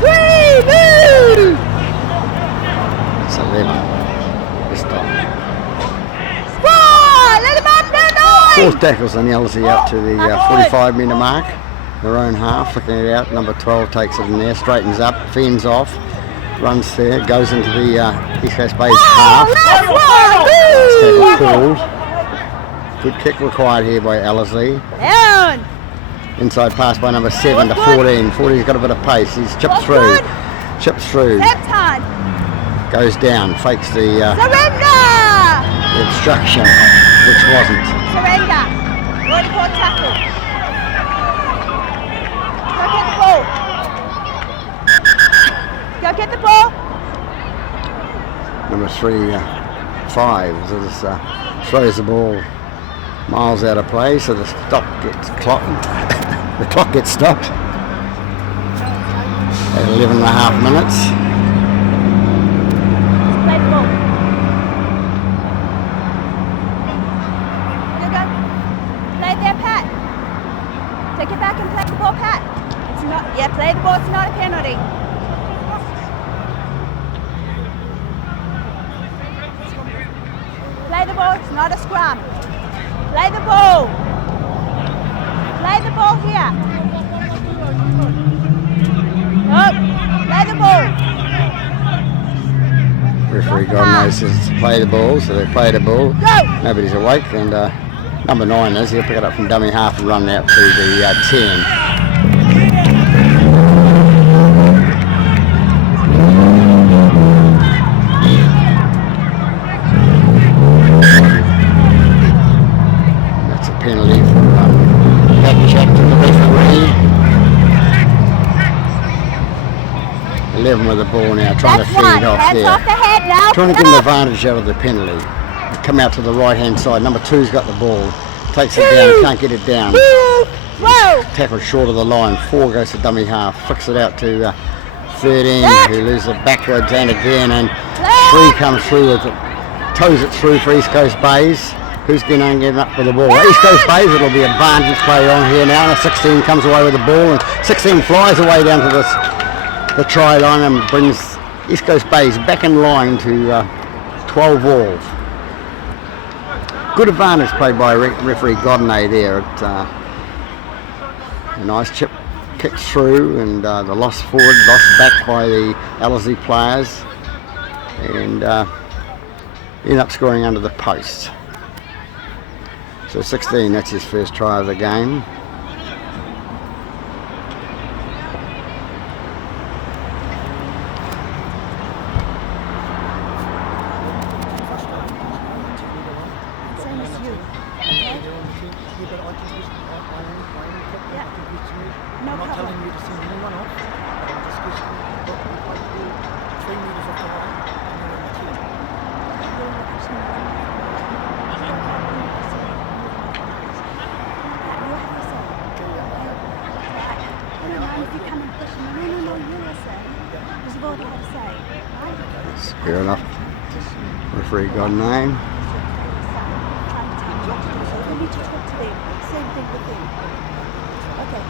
3. Move. it's 11. This time. Let him up. No. 4 tackles on Ellerslie out to the 45 metre mark. Their own half, flicking it out. Number 12 takes it in there, straightens up, fends off, runs there, goes into the East Coast Bay's half. Tackle called. Good kick required here by Ellerslie. Down. Inside pass by number 7 to 14. 14's got a bit of pace. He's chipped through. Chips through. Left hand. Goes down. Fakes the Surrender. obstruction, which wasn't. Surrender. Good for tackle. Go get the ball. Go get the ball. Number 3, 5 throws the ball miles out of play, so the stop gets clocked. The clock gets stopped at 11 and a half minutes. Play the ball. Go. Play there, Pat. Take it back and play the ball, Pat. It's not. Yeah, play the ball. It's not a penalty. Play the ball. It's not a scrum. Play the ball. Play the ball here. Up. Play the ball. Referee God knows says to play the ball, so they play the ball. Go. Nobody's awake, and number 9 is. He'll pick it up from dummy half and run out to the 10. 11 with the ball now, trying That's to feed one. off Hands there. off the head now. Trying to get an advantage out of the penalty. Come out to the right hand side. Number 2's got the ball. Takes it down, can't get it down. Whoa. Tackled short of the line. 4 goes to dummy half. Flicks it out to 13, who loses it backwards and again. And 3 comes through with it. Toes it through for East Coast Bays. Who's going to get up with the ball? East Coast Bays, it'll be advantage play on here now. And 16 comes away with the ball, and 16 flies away down to the try line and brings East Coast Bays back in line to 12 all. Good advantage play by referee Godney there. A nice chip kicked through, and the loss forward, lost back by the Ellerslie players, and end up scoring under the post. So 16, that's his first try of the game. Same as you. Okay? Yeah. No problem. Fair enough. Referee Godney. We need to talk to them. Same thing with them. Okay,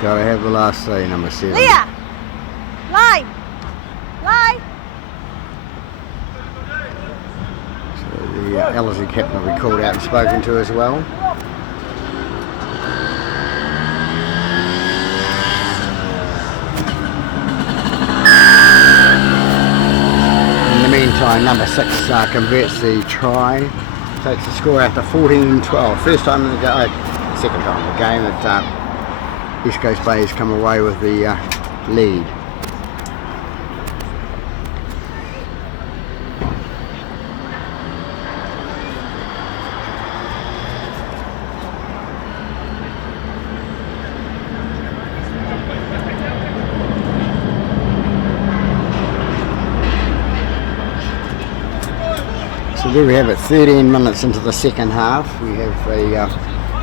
Gotta have the last say, number 7. Leah! Line! Line! So the Ellerslie captain will be called out and spoken to as well. In the meantime, number 6 converts the try, takes the score after 14-12. First time in the game, second time in the game that East Coast Bays come away with the lead. So there we have it, 13 minutes into the second half. We have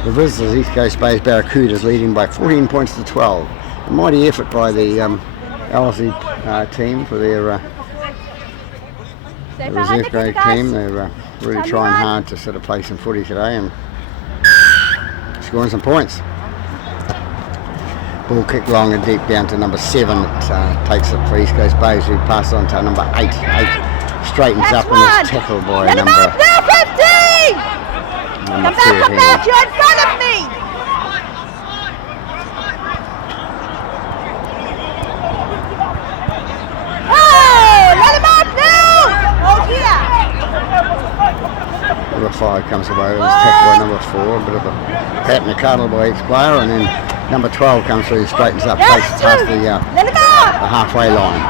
the visitors, East Coast Bays Barracudas, leading by 14 points to 12. A mighty effort by the Ellerslie team for their reserve grade team. They're really trying hard to sort of play some footy today and scoring some points. Ball kicked long and deep down to number 7. It takes it for East Coast Bays, who pass on to number 8. 8 straightens up and is tackled by number 15. Come back, you're in front of me! Oh, let him out now! Oh, yeah! Number 5 comes away, it was tackled by number 4, a bit of a pat and a cuddle by each player, and then number 12 comes through, straightens up, takes it past the halfway line.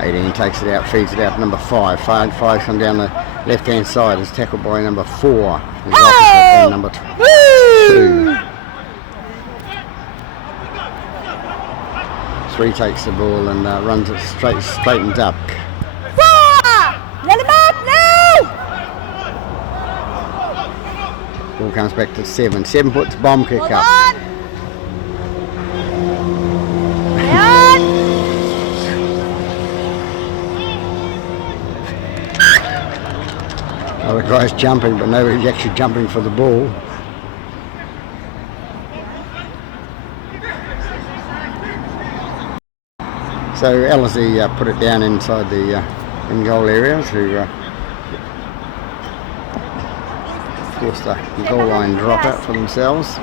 18 takes it out, feeds it out to number 5. 5 come down the left hand side, is tackled by number 4. His opposite, and number 2. Three takes the ball and runs it straightens up. 4! Let him out now! Ball comes back to 7. 7 puts bomb kick up. The guy's jumping, but nobody's actually jumping for the ball. So Ellerslie put it down inside the in-goal area to force the goal line drop out for themselves. Step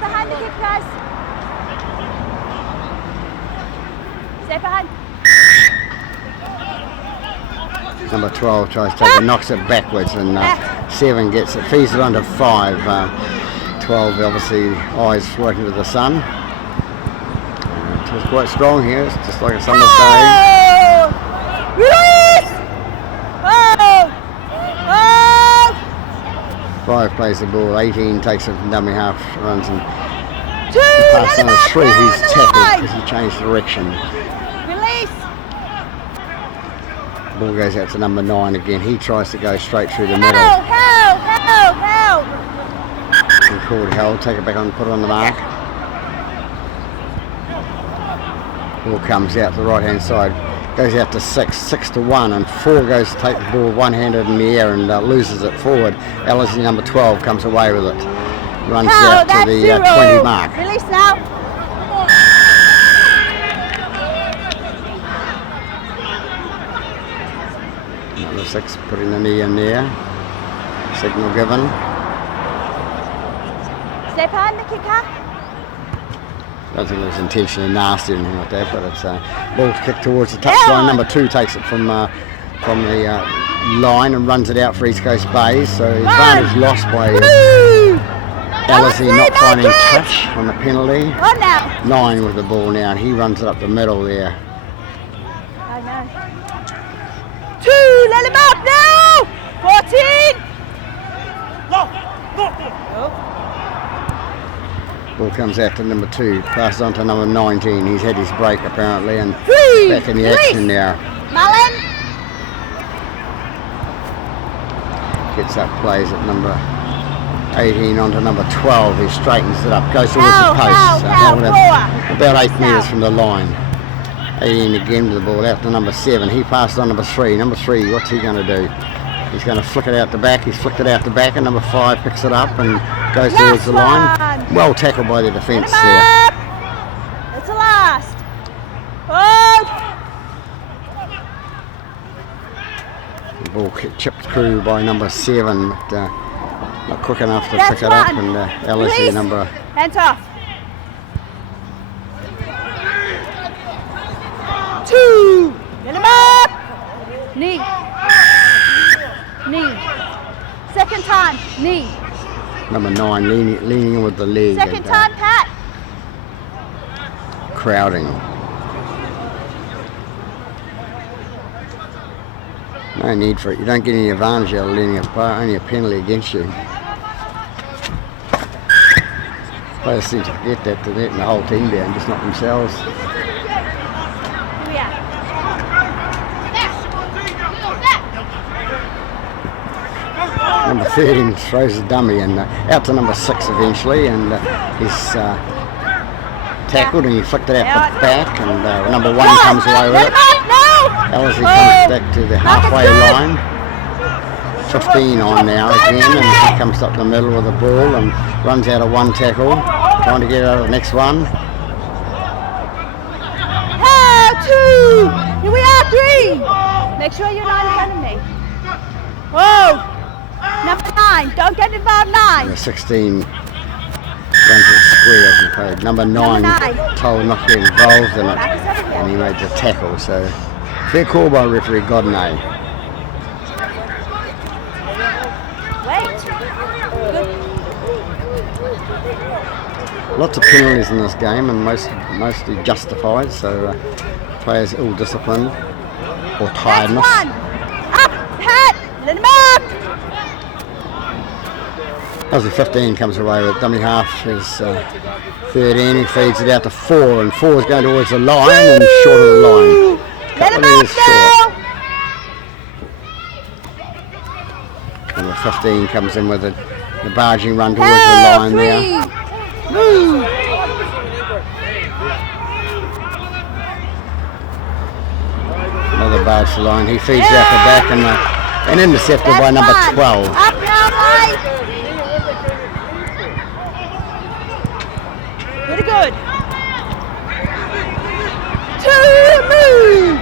behind the kid, guys. Step behind. Number 12 tries to take it, knocks it backwards, and 7 gets it, feeds it under 5. 12 obviously eyes right into the sun. It's quite strong here, it's just like a summer's day. Release! Oh! Oh! 5 plays the ball, 18 takes it from dummy half, runs and 2, passes on a 3. He's tackled line. because he changed direction. Release. Ball goes out to number 9 again. He tries to go straight through the middle. Help, help, help, help. He called held, take it back on, put it on the mark. Ball comes out the right hand side, goes out to 6 to 1, and 4 goes to take the ball one-handed in the air and loses it forward. Ellerslie number 12 comes away with it, runs out to the 20 mark. Release now. Number 6 putting the knee in there, signal given. Step on the kicker. I don't think it was intentionally nasty or anything like that, but it's ball kicked towards the touchline. Number 2 takes it from the line and runs it out for East Coast Bays. So advantage lost by Ellerslie not finding touch on the penalty. On now. 9 with the ball now, and he runs it up the middle there. I know. 2, let him up now. 14. Ball comes out to number 2, passes on to number 19. He's had his break apparently and 3. back in the action now. Mullen. Gets up, plays at number 18 onto number 12. He straightens it up, goes towards the post. About 8 metres from the line. 18 again to the ball, out to number 7. He passes on number 3. Number 3, what's he going to do? He's going to flick it out the back. He's flicked it out the back, and number 5 picks it up and goes towards the line. Well tackled by the defence there. It's a last. Oh. The ball chipped through by number 7, but not quick enough to pick it up, and Ellerslie number. Hands off. 2. Get him up. Knee. Knee. Second time. Knee. Number 9 leaning in with the leg. Second time, Pat. Crowding. No need for it. You don't get any advantage out of leaning apart, only a penalty against you. Players seem to forget that, to letting the whole team down, just not themselves. Number 13 throws the dummy and out to number 6 eventually, and he's tackled and he flicked it out the back, and number 1 comes away with it. Ellerslie comes back to the halfway line. 15 on now again, and he comes up the middle with the ball and runs out of 1 tackle, trying to get out of the next one. 2. Here we are, 3. Make sure you're not in front of me. Whoa. Number 9, don't get involved, 9. Number 16 runs it square as he played. Number 9 told not to get involved in it, and he made the tackle. So fair call by referee Godinay. Wait. Lots of penalties in this game, and mostly justified. So players ill-disciplined or tiredness. Next one. Up, Pat. Let him up. Ellerslie 15 comes away with dummy half is 13. He feeds it out to 4, and 4 is going towards the line and short of the line. Let him Couple up of short. now. Number 15 comes in with the barging run towards the line 3. there. Move. Another barge to the line. He feeds out the back and intercepted by number 12. Up now, Mike. Pretty good. 2, move.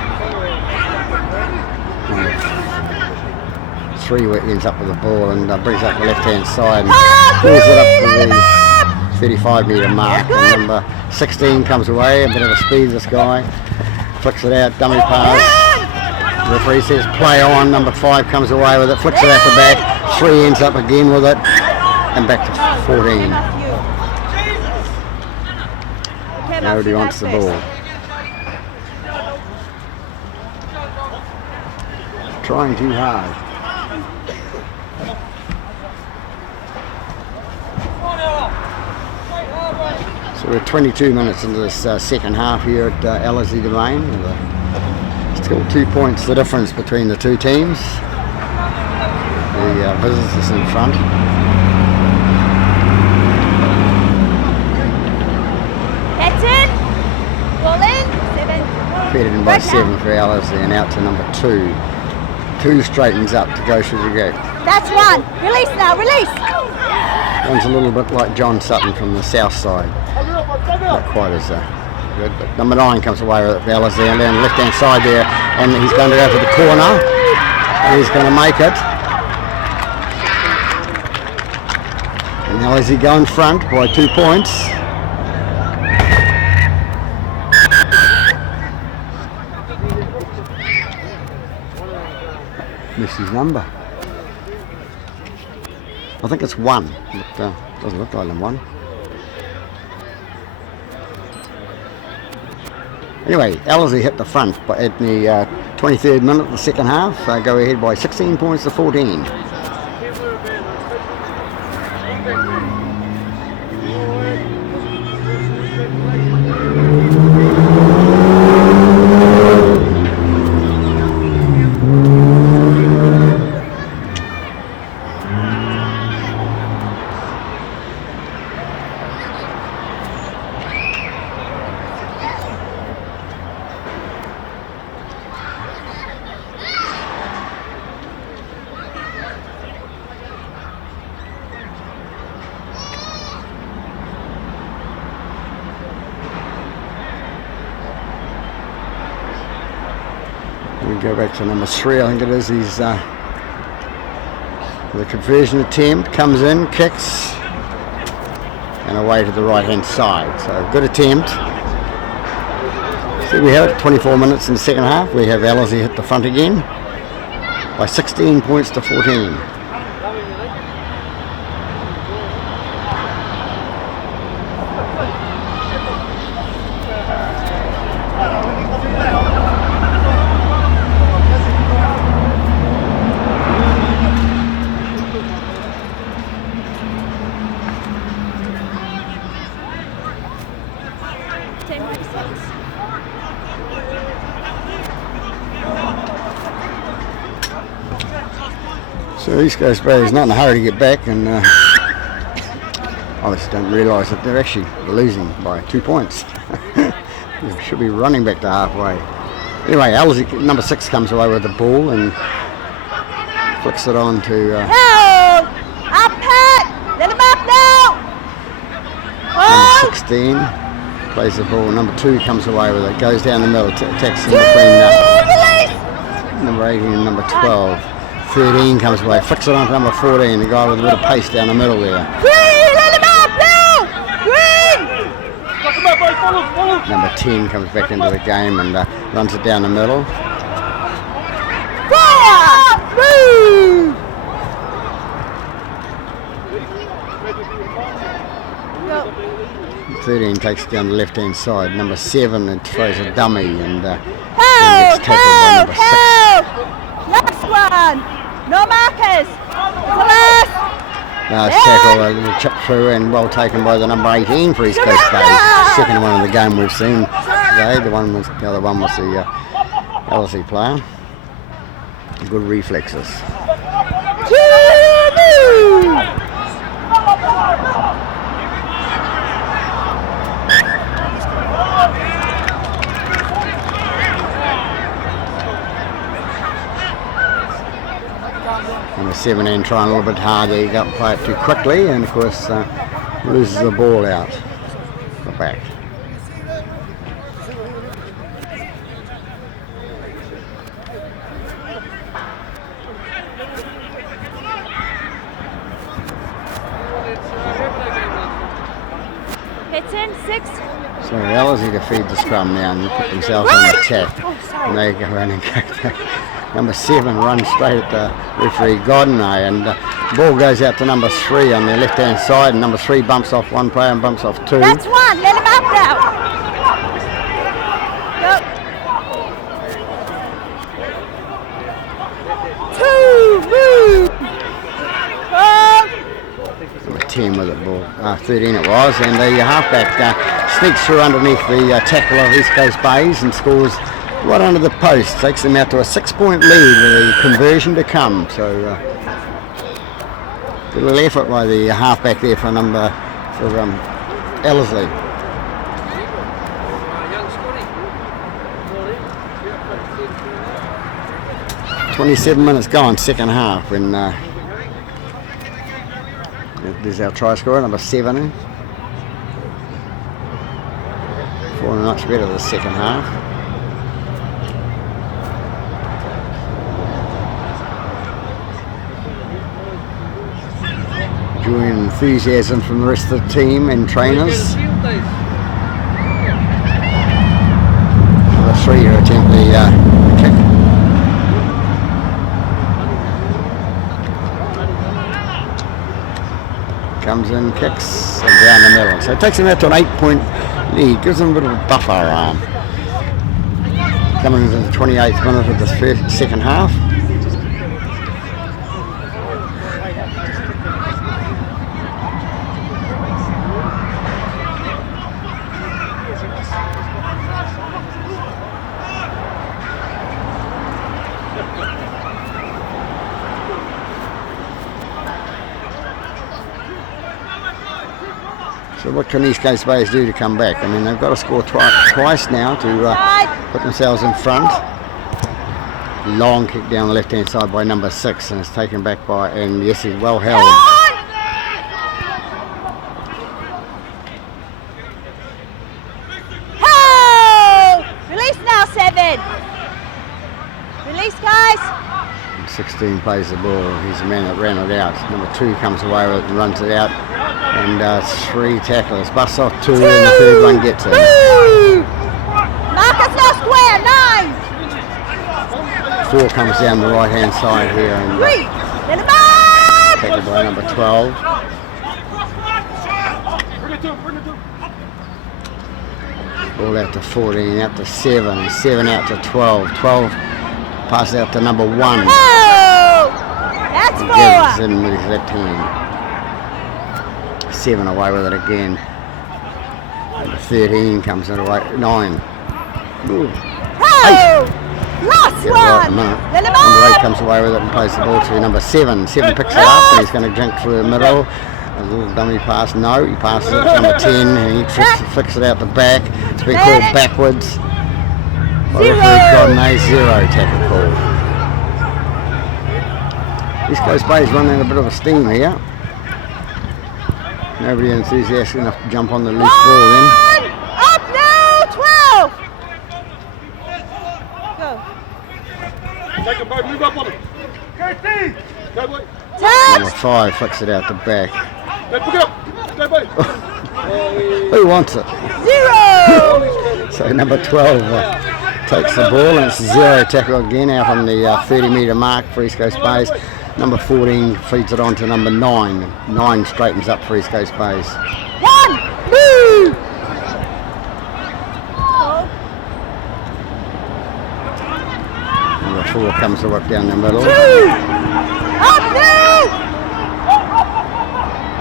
3 ends up with the ball and brings up the left-hand side and pulls it up to the 35-metre mark. And number 16 comes away, a bit of a speed, this guy. Flicks it out, dummy pass. The referee says play on. Number 5 comes away with it, flicks it out the back. 3 ends up again with it, and back to 14. Nobody wants the ball. Trying too hard. So we're 22 minutes into this second half here at Ellerslie Domain. Still 2 points the difference between the two teams. The visitors in front. Heads in. Ball in. 7. Fed in by 7 for Ellerslie and out to number 2. 2 straightens up to go through the gate. That's 1. Release now. Release. One's a little bit like John Sutton from the south side. Not quite as good, but number 9 comes away with Ellerslie and down the left hand side there, and he's going to go to the corner and he's going to make it. And Ellerslie go in front by 2 points. Missed his number. I think it's 1, but doesn't look like one. Anyway, Ellerslie hit the front at the 23rd minute of the second half. Go ahead by 16 points to 14. We go back to number 3, I think it is. He's the conversion attempt, comes in, kicks, and away to the right hand side. So good attempt. So we have it 24 minutes in the second half. We have Ellerslie hit the front again by 16 points to 14. So East Coast Bay is not in a hurry to get back, and obviously don't realise that they're actually losing by 2 points. They should be running back to halfway. Anyway, Ellerslie, number 6 comes away with the ball and flicks it on to Hold! Up, Pat! Let him up now! number 16. Plays the ball. Number 2 comes away with it. Goes down the middle, attacks in between number 18 and number 12. 13 comes away, flicks it on to number 14, the guy with a bit of pace down the middle there. Green! Let him up now! Green! Number 10 comes back into the game and runs it down the middle. Forward! Move! 13 takes it down the left hand side. Number 7 and throws a dummy and Help! gets tackled by number 6. Help! Last one! No markers! The last! Nice tackle, a little chip through and well taken by the number 18 for East Coast Bay. Second one of the game we've seen today. The other one was the Ellerslie player. Good reflexes. Number 17 trying a little bit harder, he got play it too quickly and of course loses the ball out the back. Hits in, 6. So Ellerslie to feed the scrum now and put themselves on the attack. And they go around and go back. Number 7 runs straight at the referee Godinay and the ball goes out to number 3 on their left hand side and number 3 bumps off one player and bumps off 2. That's 1. Let him up now. Go. 2. Move. 10 10 with it, ball. 13 it was, and the halfback sneaks through underneath the tackle of East Coast Bays and scores right under the post. Takes them out to a 6-point lead with a conversion to come. So good little effort by the halfback there for Ellerslie. 27 minutes gone, second half, when there's our try scorer, number 7. Falling much better the second half. Enjoying enthusiasm from the rest of the team and trainers. Number 3 who attempt the kick. Comes in, kicks, and down the middle. So it takes them out to an 8-point lead, gives them a bit of a buffer. Coming into the 28th minute of the second half. So what can East Coast Bays do to come back? I mean, they've got to score twice now to put themselves in front. Long kick down the left-hand side by number 6, and it's taken back by, and yes, he's well held. Oh! Release now, 7. Release, guys. 16 plays the ball. He's the man that ran it out. Number 2 comes away with it and runs it out. And 3 tacklers. Busts off 2 and the third one gets in. Marcus now square, 9. 4 comes down the right hand side here and 3. Let him up. tackled by number 12. Ball out to 14, out to 7, 7 out to 12. 12 passes out to number 1. Oh! That's He 4. gives in with his left hand. 7 away with it again. Number 13 comes in away. 9. Ooh. Oh! Last Get it right in a one. minute. Let him Number 8 up. comes away with it and plays the ball to number 7. 7 picks it up and he's going to jink through the middle. A little dummy pass. No, he passes it to number 10 and he flicks it out the back. It's been called backwards. By referee Godney, 0 tackle call. East Coast Bay's running a bit of a steam here. Nobody enthusiastic enough to jump on the loose ball then. Up now, 12. Go. Take him, boy. Move up on him. Go, Steve. Go, boy. Number 5 flicks it out the back. Go, pick it up. Go, boy. Who wants it? 0. So number 12 takes the ball and it's 0 tackle again out on the 30-metre mark for East Coast Bays. Number 14 feeds it on to number 9. 9 straightens up for East Coast Bays. 1. Move. Number 4 comes to work down the middle. 2. Up now.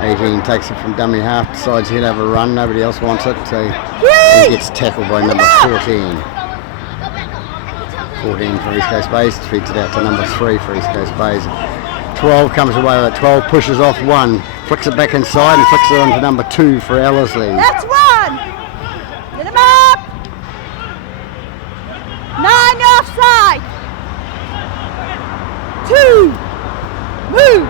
18 takes it from dummy half, decides he'll have a run, nobody else wants it, so he gets tackled by number 14. 14 for East Coast Bays, feeds it out to number 3 for East Coast Bays. 12 comes away with it, 12 pushes off 1, flicks it back inside and flicks it on to number 2 for Ellerslie. That's 1. Let him up. 9 offside. 2. Move.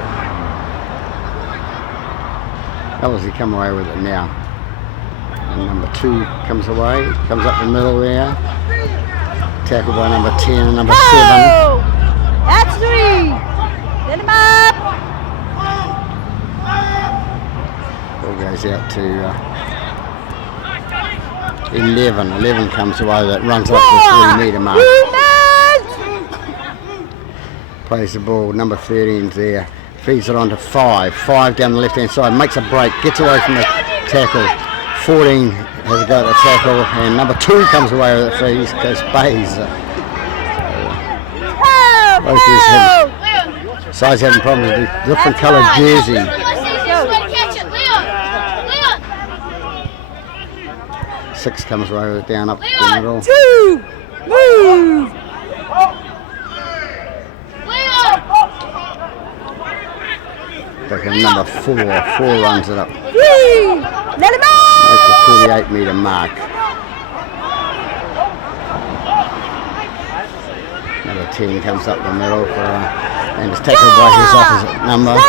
Ellerslie come away with it now. And number 2 comes away, comes up the middle there. Tackled by number 10 and number 7. Oh, that's 3. Let him up. Ball goes out to 11. 11 comes away with it, runs up the 3-metre mark. Plays the ball, number 13's there. Feeds it on to 5. 5 down the left-hand side, makes a break, gets away from the tackle. 14 has a go at the tackle, and number 2 comes away with it for East Coast Bays. Both these sides having problems with different coloured jersey. 6 comes away with it down up the middle. 2, move. Back in number 4 runs it up. 3, let him out. That's a 38-metre mark. Number 10 comes up the middle for, and is tackled by his opposite number. No.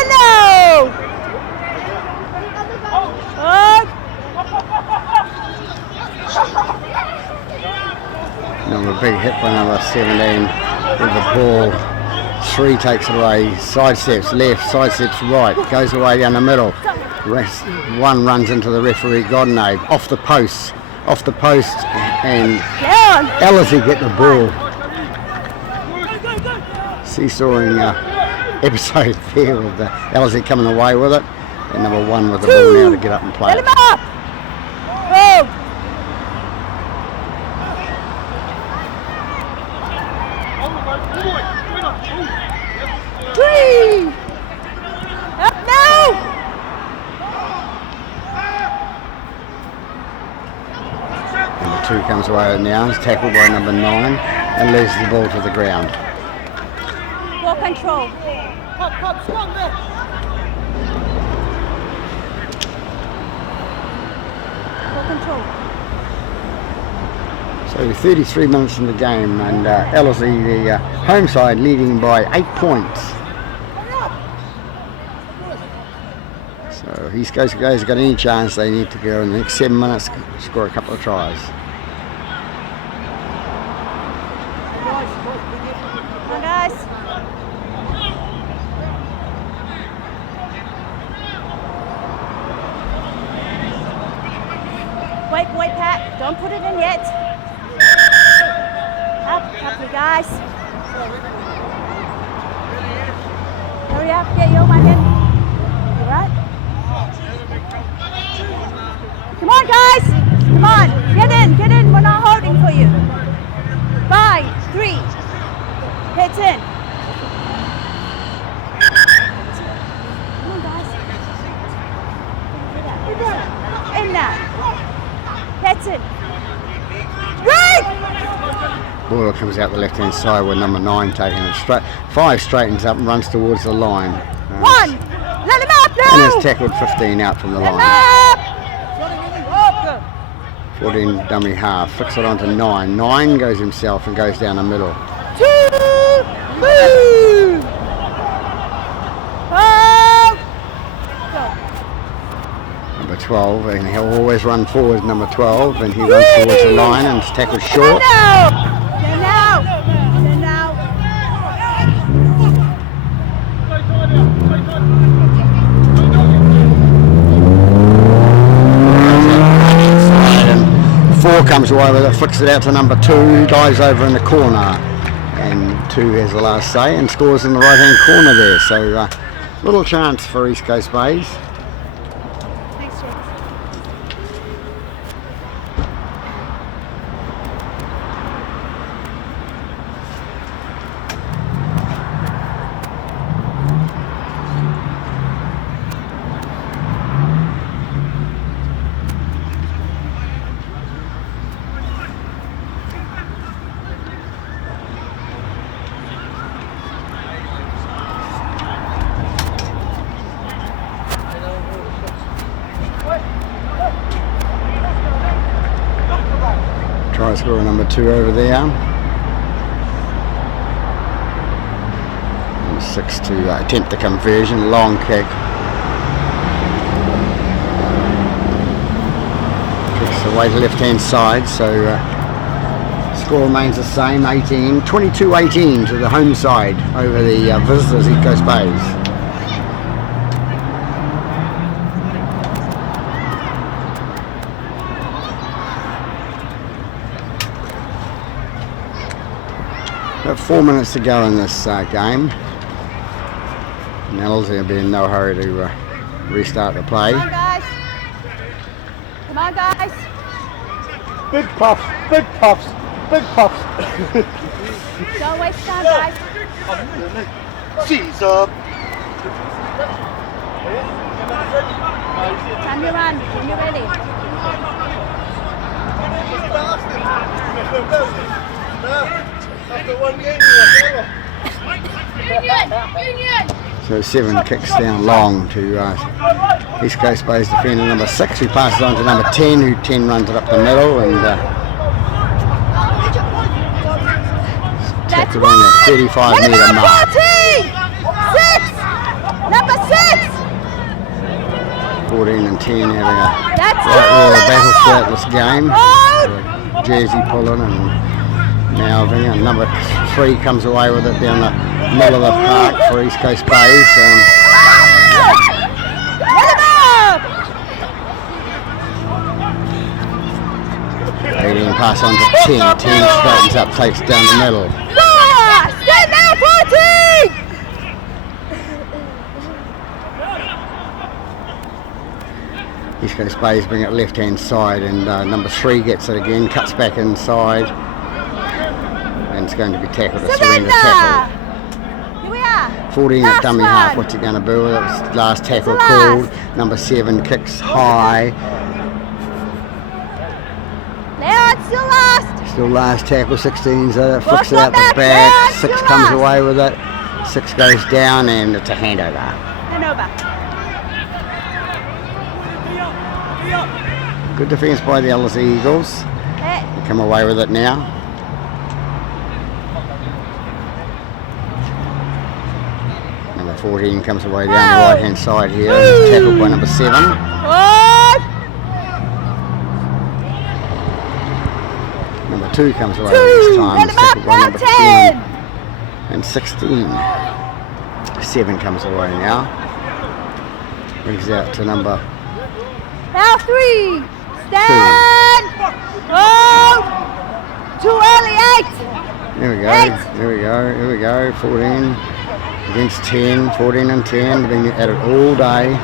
Number big hit by number 17 with the ball. 3 takes it away, side steps left, side steps right, goes away down the middle. 1 runs into the referee Godnave, off the post, and Ellerslie get the ball. Seesawing episode there with the Ellerslie coming away with it, and number 1 with the ball now to get up and play. Let him up. Oh. Up now! Number 2 comes away now, is tackled by number 9 and loses the ball to the ground. Ball control. Ball control. So 33 minutes in the game, and Ellerslie, the home side, leading by 8 points. So these guys have got any chance, they need to go in the next 7 minutes, score a couple of tries. Come on, guys. Wait, Pat. Don't put it in yet. Up, couple of guys. Hurry up, get your man in. You right? Come on, guys. Come on, get in. We're not holding for you. 5, 3. Hit in. Come on, guys. In there. Hit in. Right! Ball comes out the left hand side with number 9 taking it straight. 5 straightens up and runs towards the line. 1. Let him up now. And is tackled 15 out from the Let him line. up. 14 dummy half, flicks it onto 9. 9 goes himself and goes down the middle. 2, move. Oh. Go. Number 12, and he'll always run forward, number 12, and he runs towards the line and is tackled short. Get now. And 4 comes away with it, flicks it out to number 2, dives over in the corner, and 2 has the last say and scores in the right hand corner there. So little chance for East Coast Bays. Thanks, James. Try scorer number 2 over there. And 6 to attempt the conversion, long kick. Kicks away to left hand side, so score remains the same, 22-18 to the home side over the visitors, East Coast Bays. About 4 minutes to go in this game. And Ellerslie will be in no hurry to restart the play. Come on, guys. Come on, guys. Big puffs, big puffs, big puffs. Don't waste time, guys. Caesar. Time you run when you're ready. So 7 kicks down long to East Coast Bay's defender number 6, who passes on to number 10, who 10 runs it up the middle and tackled on the 35-metre mark. 14 and 10 having a right royal battle throughout this game. Jersey pulling and mouthing, and number 3 comes away with it down the middle of the park for East Coast Bays. 18 pass on to 10. 10 straightens up, takes down the middle. Stay now, 14! East Coast Bays bring it left hand side, and number 3 gets it again, cuts back inside, and it's going to be tackled. A surrender tackle. Here we are. 14 at dummy half. one. What's he going to do? That was last tackle called. Number 7 kicks high. Now it's still last. Still last tackle. 16 flicks it not out the back, back. yeah, 6 still comes last. away with it. 6 goes down, and it's a handover. And over. Good defence by the Ellerslie Eagles. Hey. They come away with it now. Number 14 comes away down the right hand side here. He's tackled by number 7. Number 2 comes away this time. Let He's him up tackled by now, number 10. 10 and 16. 7 comes away now. Brings it out to number Now 3. Stand. Oh. Too early, 8. Here we go, 8. here we go, here we go. 14 against 10, 14 and 10. They've been at it all day.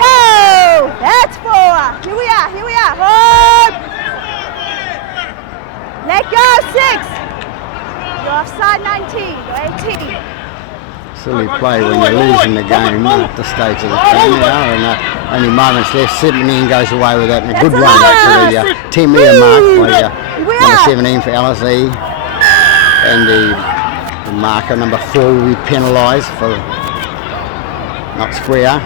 Oh, that's 4. Here we are, here we are. Hold. Let go, 6. You're offside 19, you're 18. Silly play when you're losing the game at this stage of the game now, and only moments left. 17 goes away with that, and a good run up to the 10-metre mark by number 17 for Ellerslie, and the marker number 4 will be penalised for not square.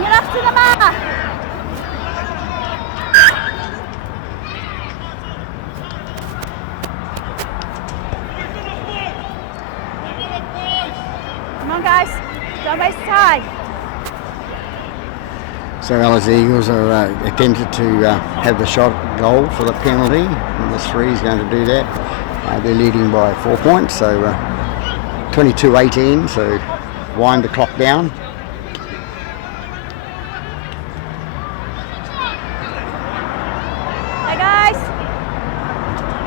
Get up to the mark. Come on, guys. Don't waste time. So Ellerslie Eagles are attempted to have the shot goal for the penalty. Number 3 is going to do that. They're leading by 4 points, so 22-18, so wind the clock down. Hey, guys.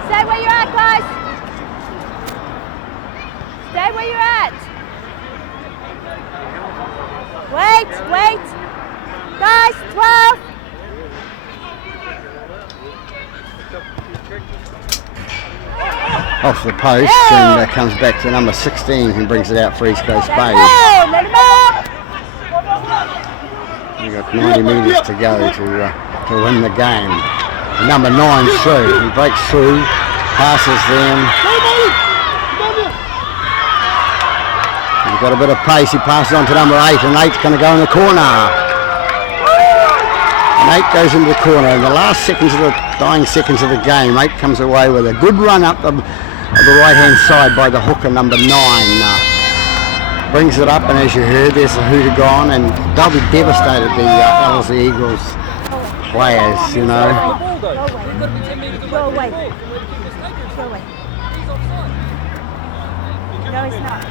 Stay where you're at, guys. Stay where you're at. Wait. Guys, 12. Off the post, and comes back to number 16, who brings it out for East Coast Bay. Let him up. We've got 90 metres to go to win the game. Number 9's through. He breaks through, passes them. He's got a bit of pace. He passes on to number 8, and 8's going to go in the corner. And 8 goes into the corner. In the last seconds of the dying seconds of the game, 8 comes away with a good run up the right-hand side by the hooker, number 9. Brings it up, and as you heard, there's the hooter gone, and they'll be devastated, the Ellerslie Eagles players, you know. Go away. No, he's not.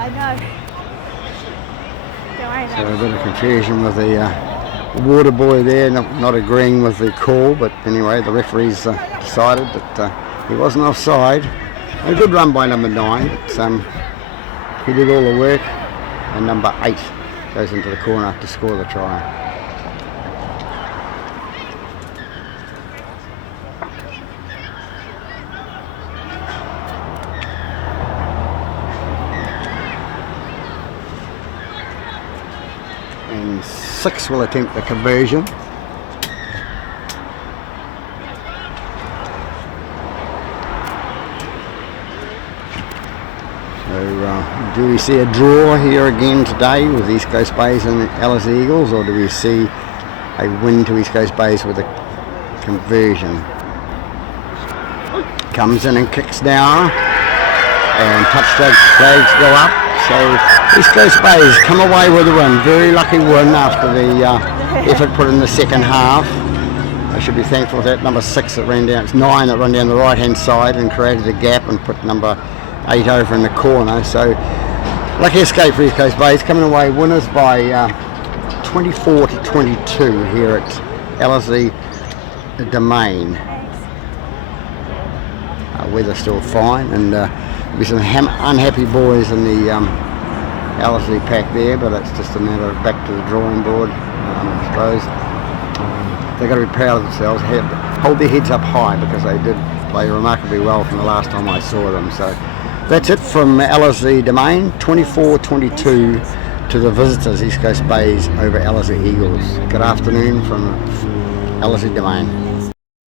I know. Don't worry So about a bit of confusion with the water boy there, not agreeing with the call, but anyway, the referees decided that he wasn't offside. A good run by number 9. He did all the work, and number 8 goes into the corner to score the try. and 6 will attempt the conversion. So do we see a draw here again today with East Coast Bays and Ellerslie Eagles, or do we see a win to East Coast Bays with a conversion? Comes in and kicks now, and touchdown flags go up. So East Coast Bays come away with a win. Very lucky win after the effort put in the second half. I should be thankful for that. Number 6 that ran down, it's 9 that ran down the right hand side and created a gap and put number 8 over in the corner. So lucky escape for East Coast Bays, coming away winners by 24 to 22 here at Ellerslie Domain. Weather's still fine, and there'll be some unhappy boys in the Ellerslie pack there, but it's just a matter of back to the drawing board, I suppose. They've got to be proud of themselves, hold their heads up high, because they did play remarkably well from the last time I saw them. So that's it from Ellerslie Domain, 24-22 to the visitors, East Coast Bays over Ellerslie Eagles. Good afternoon from Ellerslie Domain.